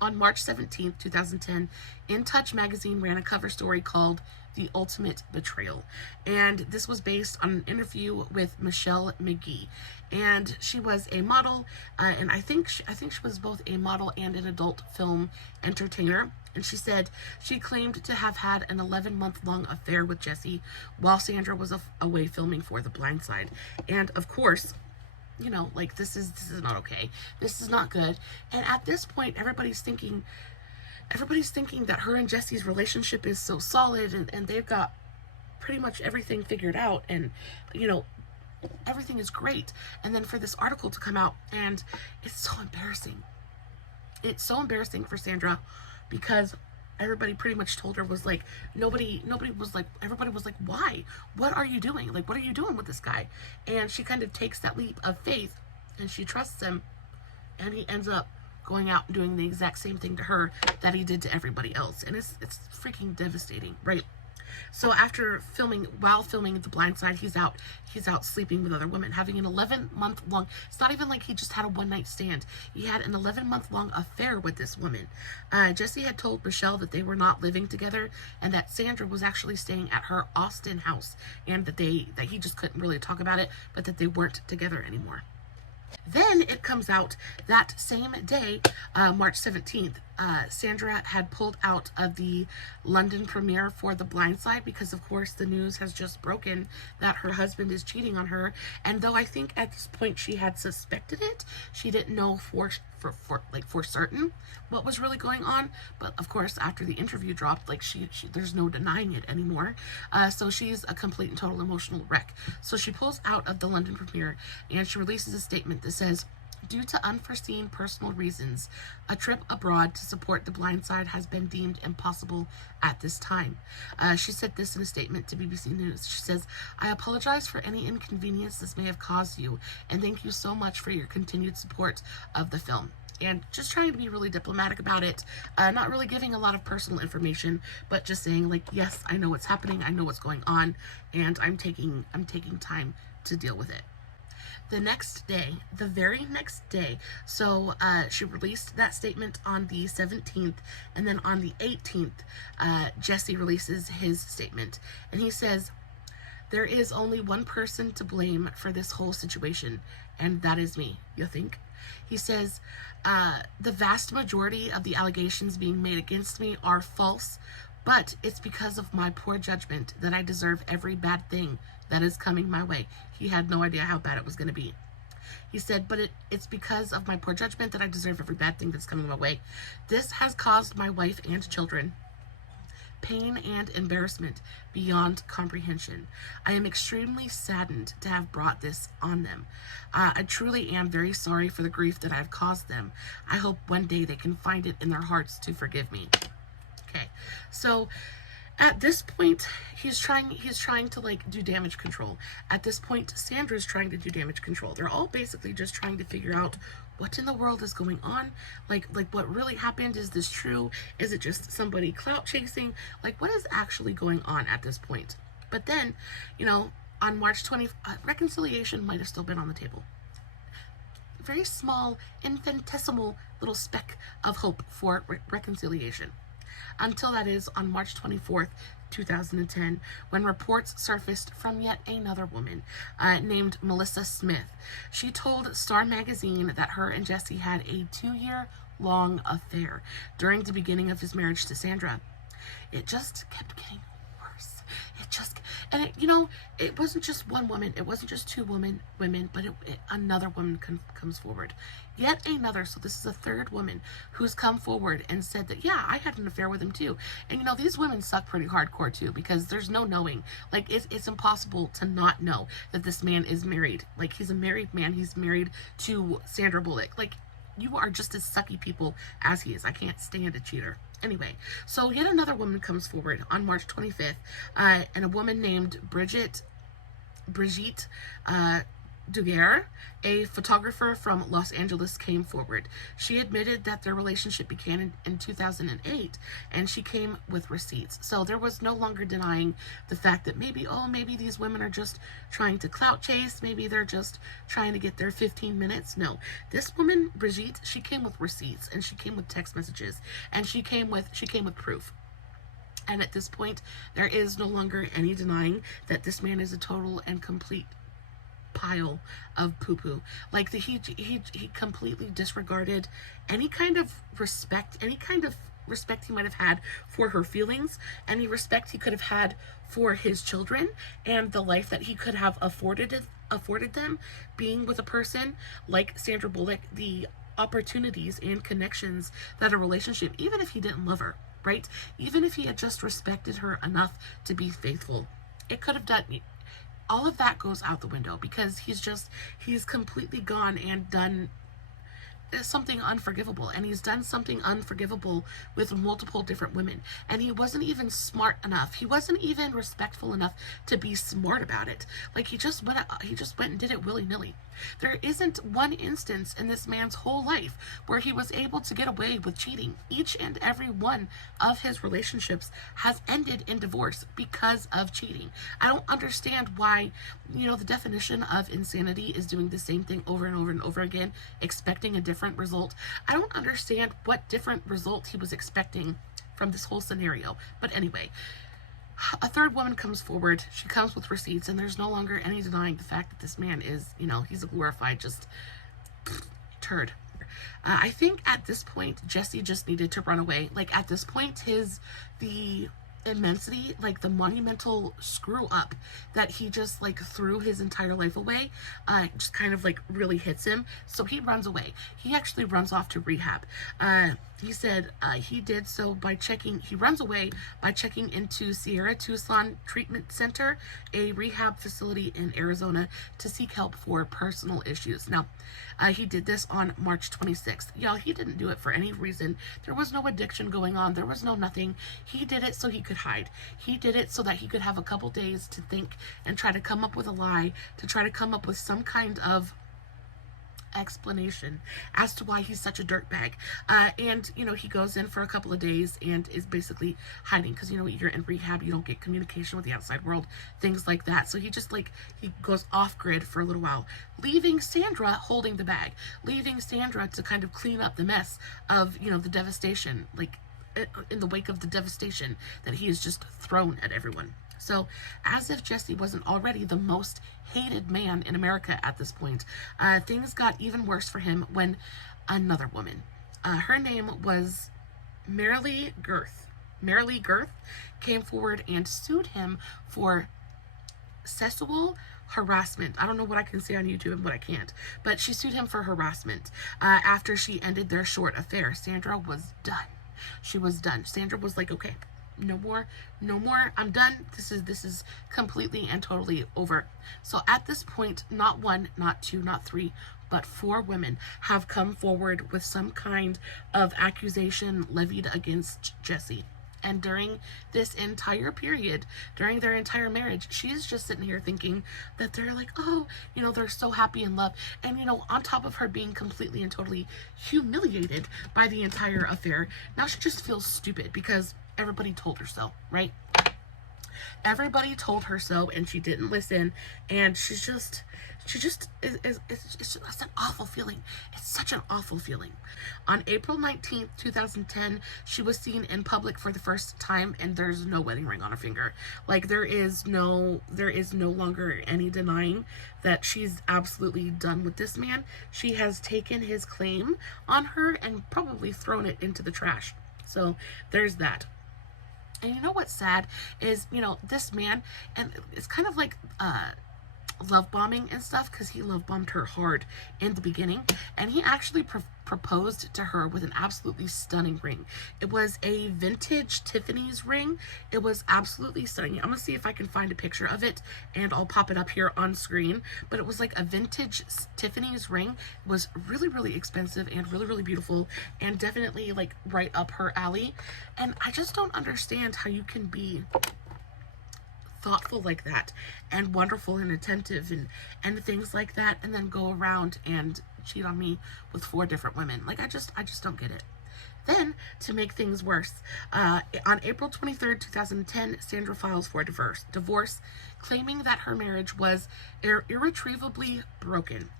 on March 17th, 2010, In Touch magazine ran a cover story called The Ultimate Betrayal. And this was based on an interview with Michelle McGee. And she was a model, and I think she was both a model and an adult film entertainer. And she said she claimed to have had an 11-month-long affair with Jesse while Sandra was away filming for The Blind Side. And of course, you know, like, this is not okay. This is not good. And at this point, everybody's thinking that her and Jesse's relationship is so solid, and they've got pretty much everything figured out, and, you know, everything is great. And then for this article to come out, and it's so embarrassing. It's so embarrassing for Sandra, because everybody pretty much told her, was like, nobody was like, everybody was like, why? What are you doing? Like, what are you doing with this guy? And she kind of takes that leap of faith, and she trusts him, and he ends up going out and doing the exact same thing to her that he did to everybody else. And it's freaking devastating, right? So while filming The Blind Side, he's out sleeping with other women, having an 11-month-long, it's not even like he just had a one-night stand. He had an 11-month-long affair with this woman. Jesse had told Michelle that they were not living together, and that Sandra was actually staying at her Austin house, and that he just couldn't really talk about it, but that they weren't together anymore. Then it comes out that same day, March 17th, Sandra had pulled out of the London premiere for The Blind Side because, of course, the news has just broken that her husband is cheating on her. And though I think at this point she had suspected it, she didn't know for certain what was really going on. But of course, after the interview dropped, like she there's no denying it anymore. So she's a complete and total emotional wreck. So she pulls out of the London premiere, and she releases a statement that says, "Due to unforeseen personal reasons, a trip abroad to support The Blind Side has been deemed impossible at this time." She said this in a statement to BBC News. She says, "I apologize for any inconvenience this may have caused you, and thank you so much for your continued support of the film." And just trying to be really diplomatic about it, not really giving a lot of personal information, but just saying, like, yes, I know what's happening, I know what's going on, and I'm taking time to deal with it. The next day, the very next day, so she released that statement on the 17th, and then on the 18th, Jesse releases his statement, and he says, "There is only one person to blame for this whole situation, and that is me." You think? He says, "The vast majority of the allegations being made against me are false, but it's because of my poor judgment that I deserve every bad thing that is coming my way." He had no idea how bad it was going to be. He said, "But it's because of my poor judgment that I deserve every bad thing that's coming my way. This has caused my wife and children pain and embarrassment beyond comprehension. I am extremely saddened to have brought this on them. I truly am very sorry for the grief that I have caused them. I hope one day they can find it in their hearts to forgive me." Okay, so at this point, he's trying to like do damage control. At this point, Sandra's trying to do damage control. They're all basically just trying to figure out what in the world is going on. Like what really happened? Is this true? Is it just somebody clout chasing? Like, what is actually going on at this point? But then, you know, on March 20th, reconciliation might have still been on the table. Very small, infinitesimal little speck of hope for reconciliation. Until that is on March 24th, 2010, when reports surfaced from yet another woman named Melissa Smith. She told Star Magazine that her and Jesse had a 2-year-long affair during the beginning of his marriage to Sandra. It just kept getting worse it just, and it, it wasn't just one woman, it wasn't just two women, but another woman comes forward. Yet another, so this is a third woman who's come forward and said that, yeah, I had an affair with him too. And these women suck pretty hardcore too, because there's no knowing. Like, it's impossible to not know that this man is married. Like, he's a married man. He's married to Sandra Bullock. Like, you are just as sucky people as he is. I can't stand a cheater. Anyway, so yet another woman comes forward on March 25th, and a woman named Brigitte Duguerre, a photographer from Los Angeles, came forward. She admitted that their relationship began in 2008, and she came with receipts. So there was no longer denying the fact that maybe these women are just trying to clout chase, maybe they're just trying to get their 15 minutes. No, this woman, Brigitte, she came with receipts, and she came with text messages, and she came with proof. And at this point, there is no longer any denying that this man is a total and complete pile of poo-poo. Like, he completely disregarded any kind of respect he might have had for her feelings, any respect he could have had for his children, and the life that he could have afforded them being with a person like Sandra Bullock, the opportunities and connections that a relationship, even if he didn't love her, right? Even if he had just respected her enough to be faithful, it could have done. All of that goes out the window, because he's completely gone and done something unforgivable, and he's done something unforgivable with multiple different women, and he wasn't even smart enough, he wasn't even respectful enough to be smart about it. Like, he just went and did it willy-nilly. There isn't one instance in this man's whole life where he was able to get away with cheating. Each and every one of his relationships has ended in divorce because of cheating. I don't understand why, the definition of insanity is doing the same thing over and over and over again, expecting a different result. I don't understand what different result he was expecting from this whole scenario. But anyway, a third woman comes forward. She comes with receipts, and there's no longer any denying the fact that this man is, he's a glorified just turd. I think at this point, Jesse just needed to run away. Like, at this point, the immensity, like the monumental screw up that he just like threw his entire life away, just kind of like really hits him. So he runs away. He actually runs off to rehab. He said he did so by he runs away by checking into Sierra Tucson Treatment Center, a rehab facility in Arizona, to seek help for personal issues. Now, he did this on March 26th. Y'all, he didn't do it for any reason. There was no addiction going on. There was no nothing. He did it so he could hide. He did it so that he could have a couple days to think and try to come up with a lie, to try to come up with some kind of explanation as to why he's such a dirtbag. And he goes in for a couple of days and is basically hiding, because you're in rehab, you don't get communication with the outside world, things like that. So he just he goes off grid for a little while, leaving Sandra holding the bag, leaving Sandra to kind of clean up the mess of the devastation, like in the wake of the devastation that he has just thrown at everyone. So, as if Jesse wasn't already the most hated man in America at this point, things got even worse for him when another woman, her name was Marilee Girth, came forward and sued him for sexual harassment. I don't know what I can say on YouTube and what I can't, but she sued him for harassment after she ended their short affair. Sandra was done. She was done. Sandra was like, okay, no more, I'm done. This is completely and totally over. So at this point, not one, not two, not three, but 4 women have come forward with some kind of accusation levied against Jesse. And during this entire period, during their entire marriage, she's just sitting here thinking that they're like, oh, they're so happy in love. And, on top of her being completely and totally humiliated by the entire affair, now she just feels stupid because everybody told her so, right? Everybody told her so, and she didn't listen, and it's just an awful feeling. It's such an awful feeling. On April 19th, 2010, she was seen in public for the first time, and there's no wedding ring on her finger. Like, there is no longer any denying that she's absolutely done with this man. She has taken his claim on her and probably thrown it into the trash. So there's that. And you know what's sad is, you know, this man, and it's kind of like love bombing and stuff, because he love bombed her hard in the beginning, and he actually proposed to her with an absolutely stunning ring. It was a vintage Tiffany's ring. It was absolutely stunning. I'm gonna see if I can find a picture of it and I'll pop it up here on screen, but it was like a vintage Tiffany's ring. It was really, really expensive and really, really beautiful, and definitely like right up her alley. And I just don't understand how you can be thoughtful like that and wonderful and attentive and things like that, and then go around and cheat on me with 4 different women. Like, I just don't get it. Then, to make things worse, on April 23rd, 2010, Sandra files for divorce, claiming that her marriage was irretrievably broken.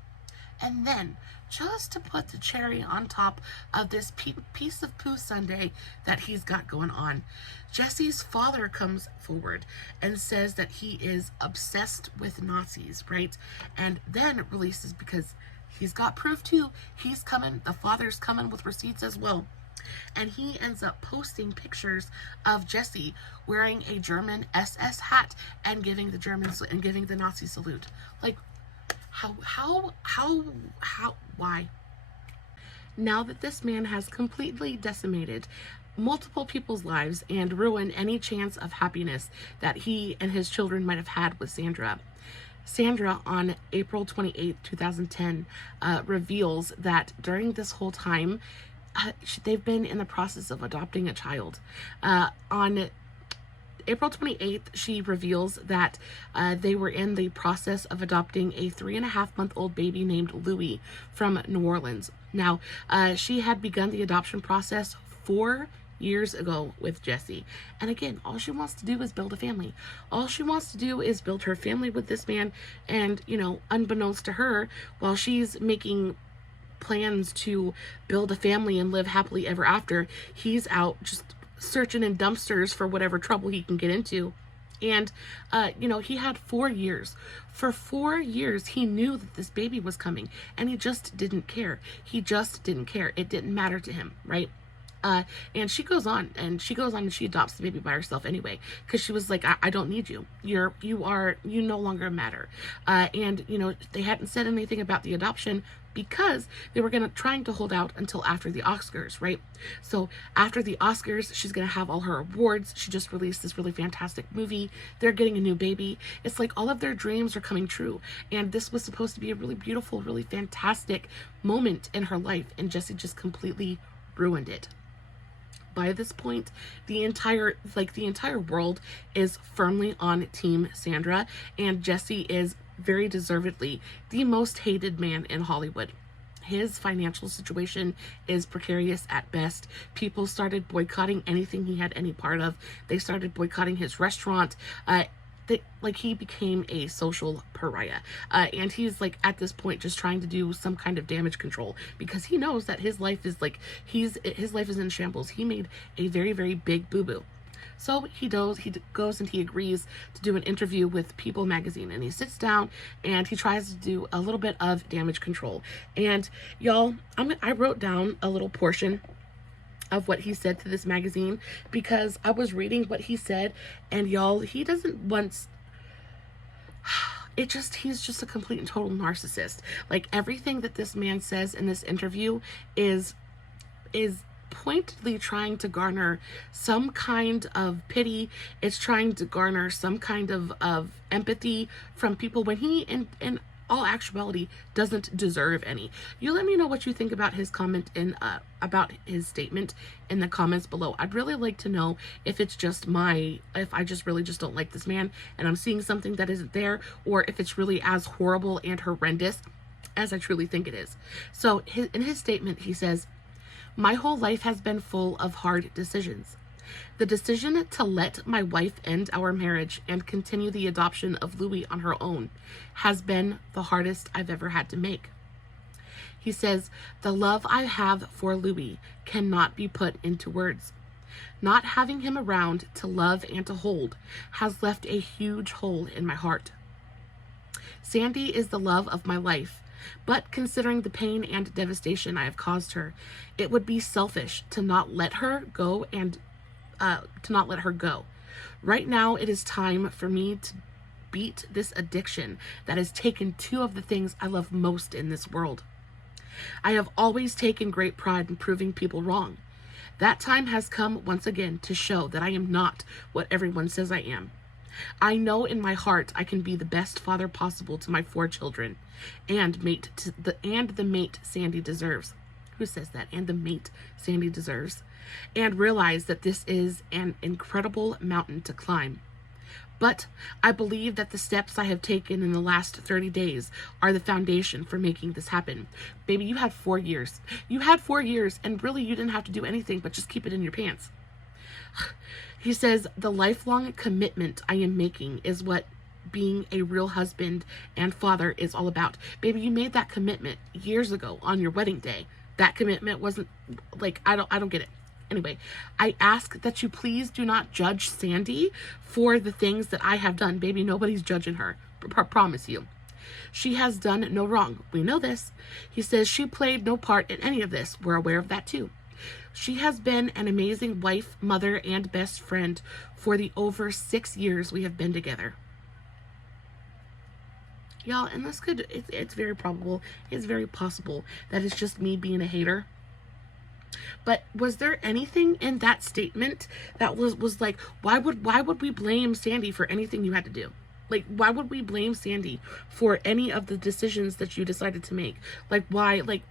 And then, just to put the cherry on top of this piece of poo sundae that he's got going on, Jesse's father comes forward and says that he is obsessed with Nazis, right? And then releases, because he's got proof too, the father's coming with receipts as well. And he ends up posting pictures of Jesse wearing a German SS hat and giving the Nazi salute. Like, why? Now that this man has completely decimated multiple people's lives and ruined any chance of happiness that he and his children might have had with Sandra, on April 28th, 2010, reveals that during this whole time, they've been in the process of adopting a child. On April 28th, she reveals that they were in the process of adopting a 3.5-month-old baby named Louis from New Orleans. Now, she had begun the adoption process 4 years ago with Jesse. And again, all she wants to do is build a family. All she wants to do is build her family with this man. And, you know, unbeknownst to her, while she's making plans to build a family and live happily ever after, he's out just searching in dumpsters for whatever trouble he can get into. And you know, he had 4 years. For 4 years he knew that this baby was coming, and he just didn't care. It didn't matter to him, right? And she goes on and she adopts the baby by herself anyway, because she was like, I don't need you. You no longer matter. And you know, they hadn't said anything about the adoption because they were trying to hold out until after the Oscars, right? So after the Oscars, she's gonna have all her awards. She just released this really fantastic movie. They're getting a new baby. It's like all of their dreams are coming true. And this was supposed to be a really beautiful, really fantastic moment in her life, and Jesse just completely ruined it. By this point, the entire world is firmly on Team Sandra, and Jesse is very deservedly the most hated man in Hollywood. His financial situation is precarious at best. People started boycotting anything he had any part of. They started boycotting his restaurant. He became a social pariah. And he's like, at this point, just trying to do some kind of damage control, because he knows that his life is in shambles. He made a very, very big boo-boo. So he goes and he agrees to do an interview with People magazine, and he sits down and he tries to do a little bit of damage control. And y'all, I wrote down a little portion of what he said to this magazine, because I was reading what he said, and y'all, he's just a complete and total narcissist. Like, everything that this man says in this interview is pointedly trying to garner some kind of pity. It's trying to garner some kind of empathy from people, when he in all actuality doesn't deserve any. You let me know what you think about his comment about his statement in the comments below. I'd really like to know if it's just if I just really just don't like this man and I'm seeing something that isn't there, or if it's really as horrible and horrendous as I truly think it is. So in his statement, he says, "My whole life has been full of hard decisions. The decision to let my wife end our marriage and continue the adoption of Louis on her own has been the hardest I've ever had to make." He says, "The love I have for Louis cannot be put into words. Not having him around to love and to hold has left a huge hole in my heart. Sandy is the love of my life, but considering the pain and devastation I have caused her, it would be selfish to not let her go and let her go. Right now, it is time for me to beat this addiction that has taken two of the things I love most in this world. I have always taken great pride in proving people wrong. That time has come once again to show that I am not what everyone says I am. I know in my heart I can be the best father possible to my 4 children, and the mate Sandy deserves. Who says that? And the mate Sandy deserves. And realize that this is an incredible mountain to climb. But I believe that the steps I have taken in the last 30 days are the foundation for making this happen. Baby, you had 4 years. You had 4 years, and really you didn't have to do anything but just keep it in your pants. He says, the lifelong commitment I am making is what being a real husband and father is all about. Baby, you made that commitment years ago on your wedding day. That commitment wasn't, like, I don't get it. Anyway, I ask that you please do not judge Sandy for the things that I have done. Baby, nobody's judging her. Promise you. She has done no wrong. We know this. He says she played no part in any of this. We're aware of that too. She has been an amazing wife, mother, and best friend for the over 6 years we have been together. Y'all, and this could, it's very probable, it's very possible that it's just me being a hater. But was there anything in that statement that was like, why would we blame Sandy for anything you had to do? Like, why would we blame Sandy for any of the decisions that you decided to make? Like, why? Like,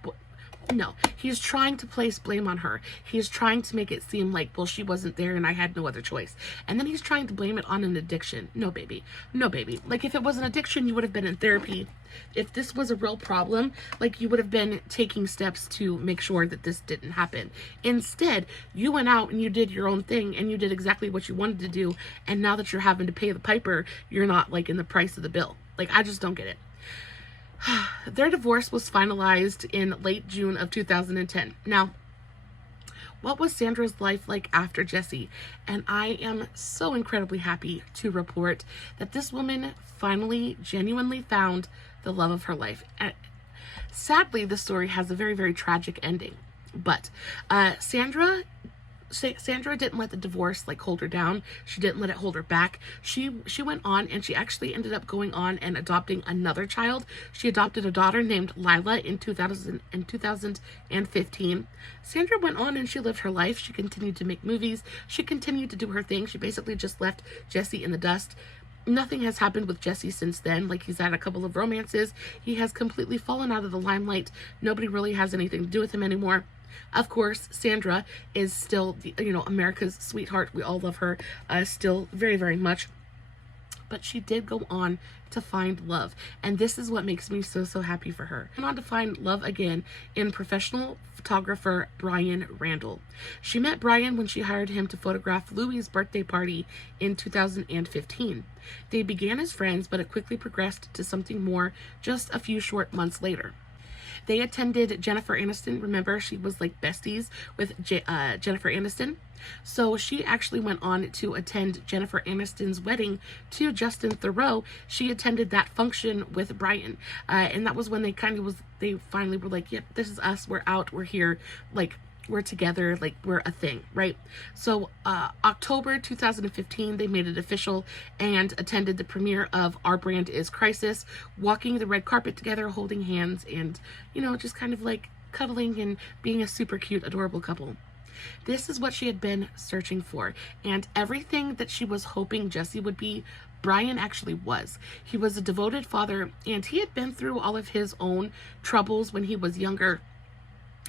no. He's trying to place blame on her. He's trying to make it seem like, well, she wasn't there and I had no other choice. And then he's trying to blame it on an addiction. No, baby. No, baby. Like, if it was an addiction, you would have been in therapy. If this was a real problem, like, you would have been taking steps to make sure that this didn't happen. Instead, you went out and you did your own thing and you did exactly what you wanted to do. And now that you're having to pay the piper, you're not, like, in the price of the bill. Like, I just don't get it. Their divorce was finalized in late June of 2010. Now, what was Sandra's life like after Jesse? And I am so incredibly happy to report that this woman finally genuinely found the love of her life. And sadly, the story has a very, very tragic ending. But Sandra didn't let the divorce, like, hold her down. She didn't let it hold her back. She went on, and she actually ended up going on and adopting another child. She adopted a daughter named Lila in 2015. Sandra went on and she lived her life. She continued to make movies. She continued to do her thing. She basically just left Jesse in the dust. Nothing has happened with Jesse since then. Like, he's had a couple of romances. He has completely fallen out of the limelight. Nobody really has anything to do with him anymore. Of course, Sandra is still, America's sweetheart. We all love her still very, very much. But she did go on to find love. And this is what makes me so, so happy for her. She went on to find love again in professional photographer Brian Randall. She met Brian when she hired him to photograph Louie's birthday party in 2015. They began as friends, but it quickly progressed to something more just a few short months later. They attended Jennifer Aniston. Remember, she was like besties with Jennifer Aniston. So she actually went on to attend Jennifer Aniston's wedding to Justin Theroux. She attended that function with Brian. And that was when they finally were like, yep, this is us. We're out. We're here. Like, we're together, like, we're a thing, right? So October 2015, they made it official and attended the premiere of Our Brand Is Crisis, walking the red carpet together, holding hands, and, just kind of like cuddling and being a super cute, adorable couple. This is what she had been searching for, and everything that she was hoping Jesse would be, Brian actually was. He was a devoted father, and he had been through all of his own troubles when he was younger.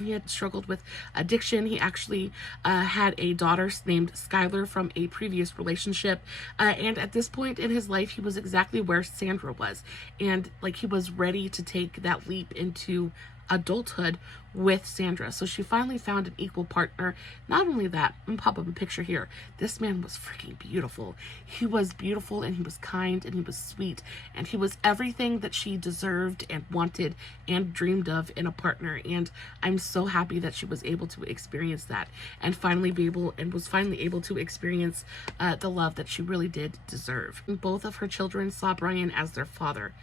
He had struggled with addiction. He actually had a daughter named Skylar from a previous relationship. And at this point in his life, he was exactly where Sandra was. And, like, he was ready to take that leap into adulthood with Sandra. So she finally found an equal partner. Not only that, I'm gonna pop up a picture here. This man was freaking beautiful. He was beautiful, and he was kind, and he was sweet, and he was everything that she deserved and wanted and dreamed of in a partner. And I'm so happy that she was able to experience that and was finally able to experience the love that she really did deserve. And both of her children saw Brian as their father.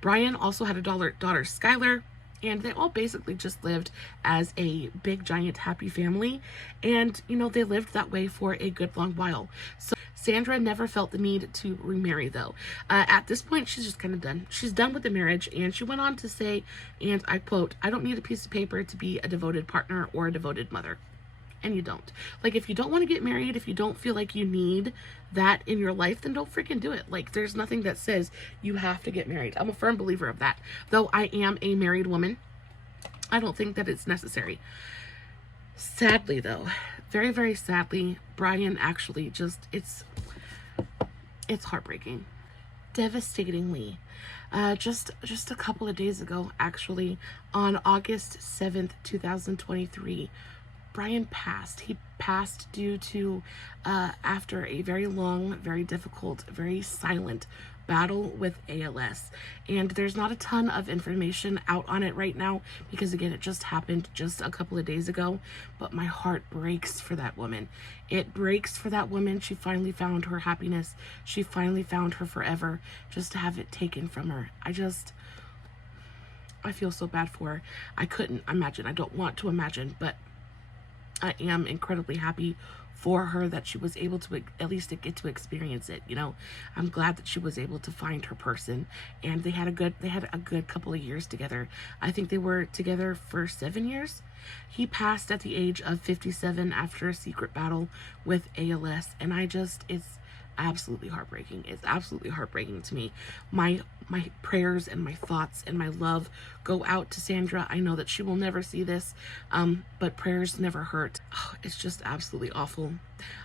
Brian also had a daughter, Skylar, and they all basically just lived as a big giant happy family, and you know, they lived that way for a good long while. So Sandra never felt the need to remarry though. At this point, she's just kind of done. She's done with the marriage, and she went on to say, and I quote, "I don't need a piece of paper to be a devoted partner or a devoted mother." And you don't. Like, if you don't want to get married, if you don't feel like you need that in your life, then don't freaking do it. Like, there's nothing that says you have to get married. I'm a firm believer of that. Though I am a married woman, I don't think that it's necessary. Sadly, though, very, very sadly, Brian actually just, it's heartbreaking. Devastatingly. Just a couple of days ago, actually, on August 7th, 2023, Brian passed. He passed due to, after a very long, very difficult, very silent battle with ALS. And there's not a ton of information out on it right now because, again, it just happened just a couple of days ago. But my heart breaks for that woman. It breaks for that woman. She finally found her happiness. She finally found her forever. Just to have it taken from her. I feel so bad for her. I couldn't imagine. I don't want to imagine, but I am incredibly happy for her that she was able to at least get to experience it. You know, I'm glad that she was able to find her person, and they had a good couple of years together. I think they were together for 7 years. He passed at the age of 57 after a secret battle with ALS, and it's absolutely heartbreaking. It's absolutely heartbreaking to me. My prayers and my thoughts and my love go out to Sandra. I know that she will never see this, but prayers never hurt. Oh, it's just absolutely awful.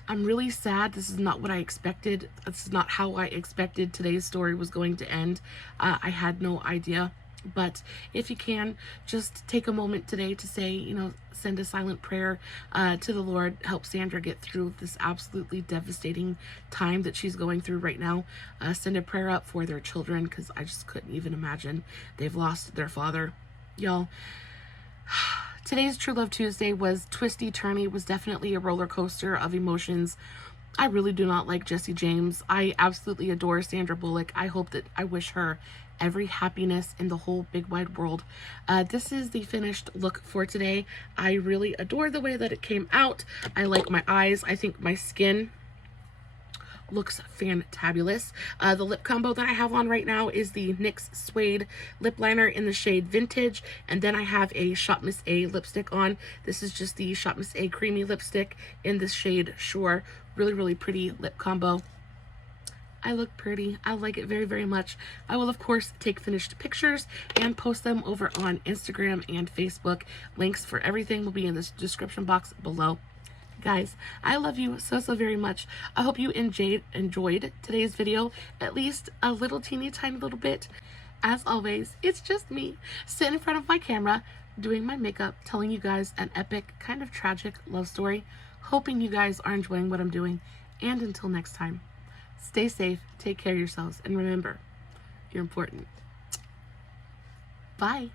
I'm really sad. This is not what I expected. This is not how I expected today's story was going to end. I had no idea. But if you can, just take a moment today to say, you know, send a silent prayer to the Lord. Help Sandra get through this absolutely devastating time that she's going through right now. Send a prayer up for their children, because I just couldn't even imagine. They've lost their father. Y'all, today's True Love Tuesday was twisty, turny, was definitely a roller coaster of emotions. I really do not like Jesse James. I absolutely adore Sandra Bullock. I wish her every happiness in the whole big wide world. This is the finished look for today. I really adore the way that it came out. I like my eyes. I think my skin looks fantabulous. The lip combo that I have on right now is the NYX Suede lip liner in the shade Vintage, and then I have a ShopMissA lipstick on. This is just the ShopMissA creamy lipstick in this shade Shore. Really, really pretty lip combo. I look pretty. I like it very, very much. I will, of course, take finished pictures and post them over on Instagram and Facebook. Links for everything will be in the description box below. Guys, I love you so, so very much. I hope you enjoyed today's video, at least a little teeny tiny little bit. As always, it's just me sitting in front of my camera, doing my makeup, telling you guys an epic, kind of tragic love story. Hoping you guys are enjoying what I'm doing. And until next time, stay safe, take care of yourselves, and remember, you're important. Bye.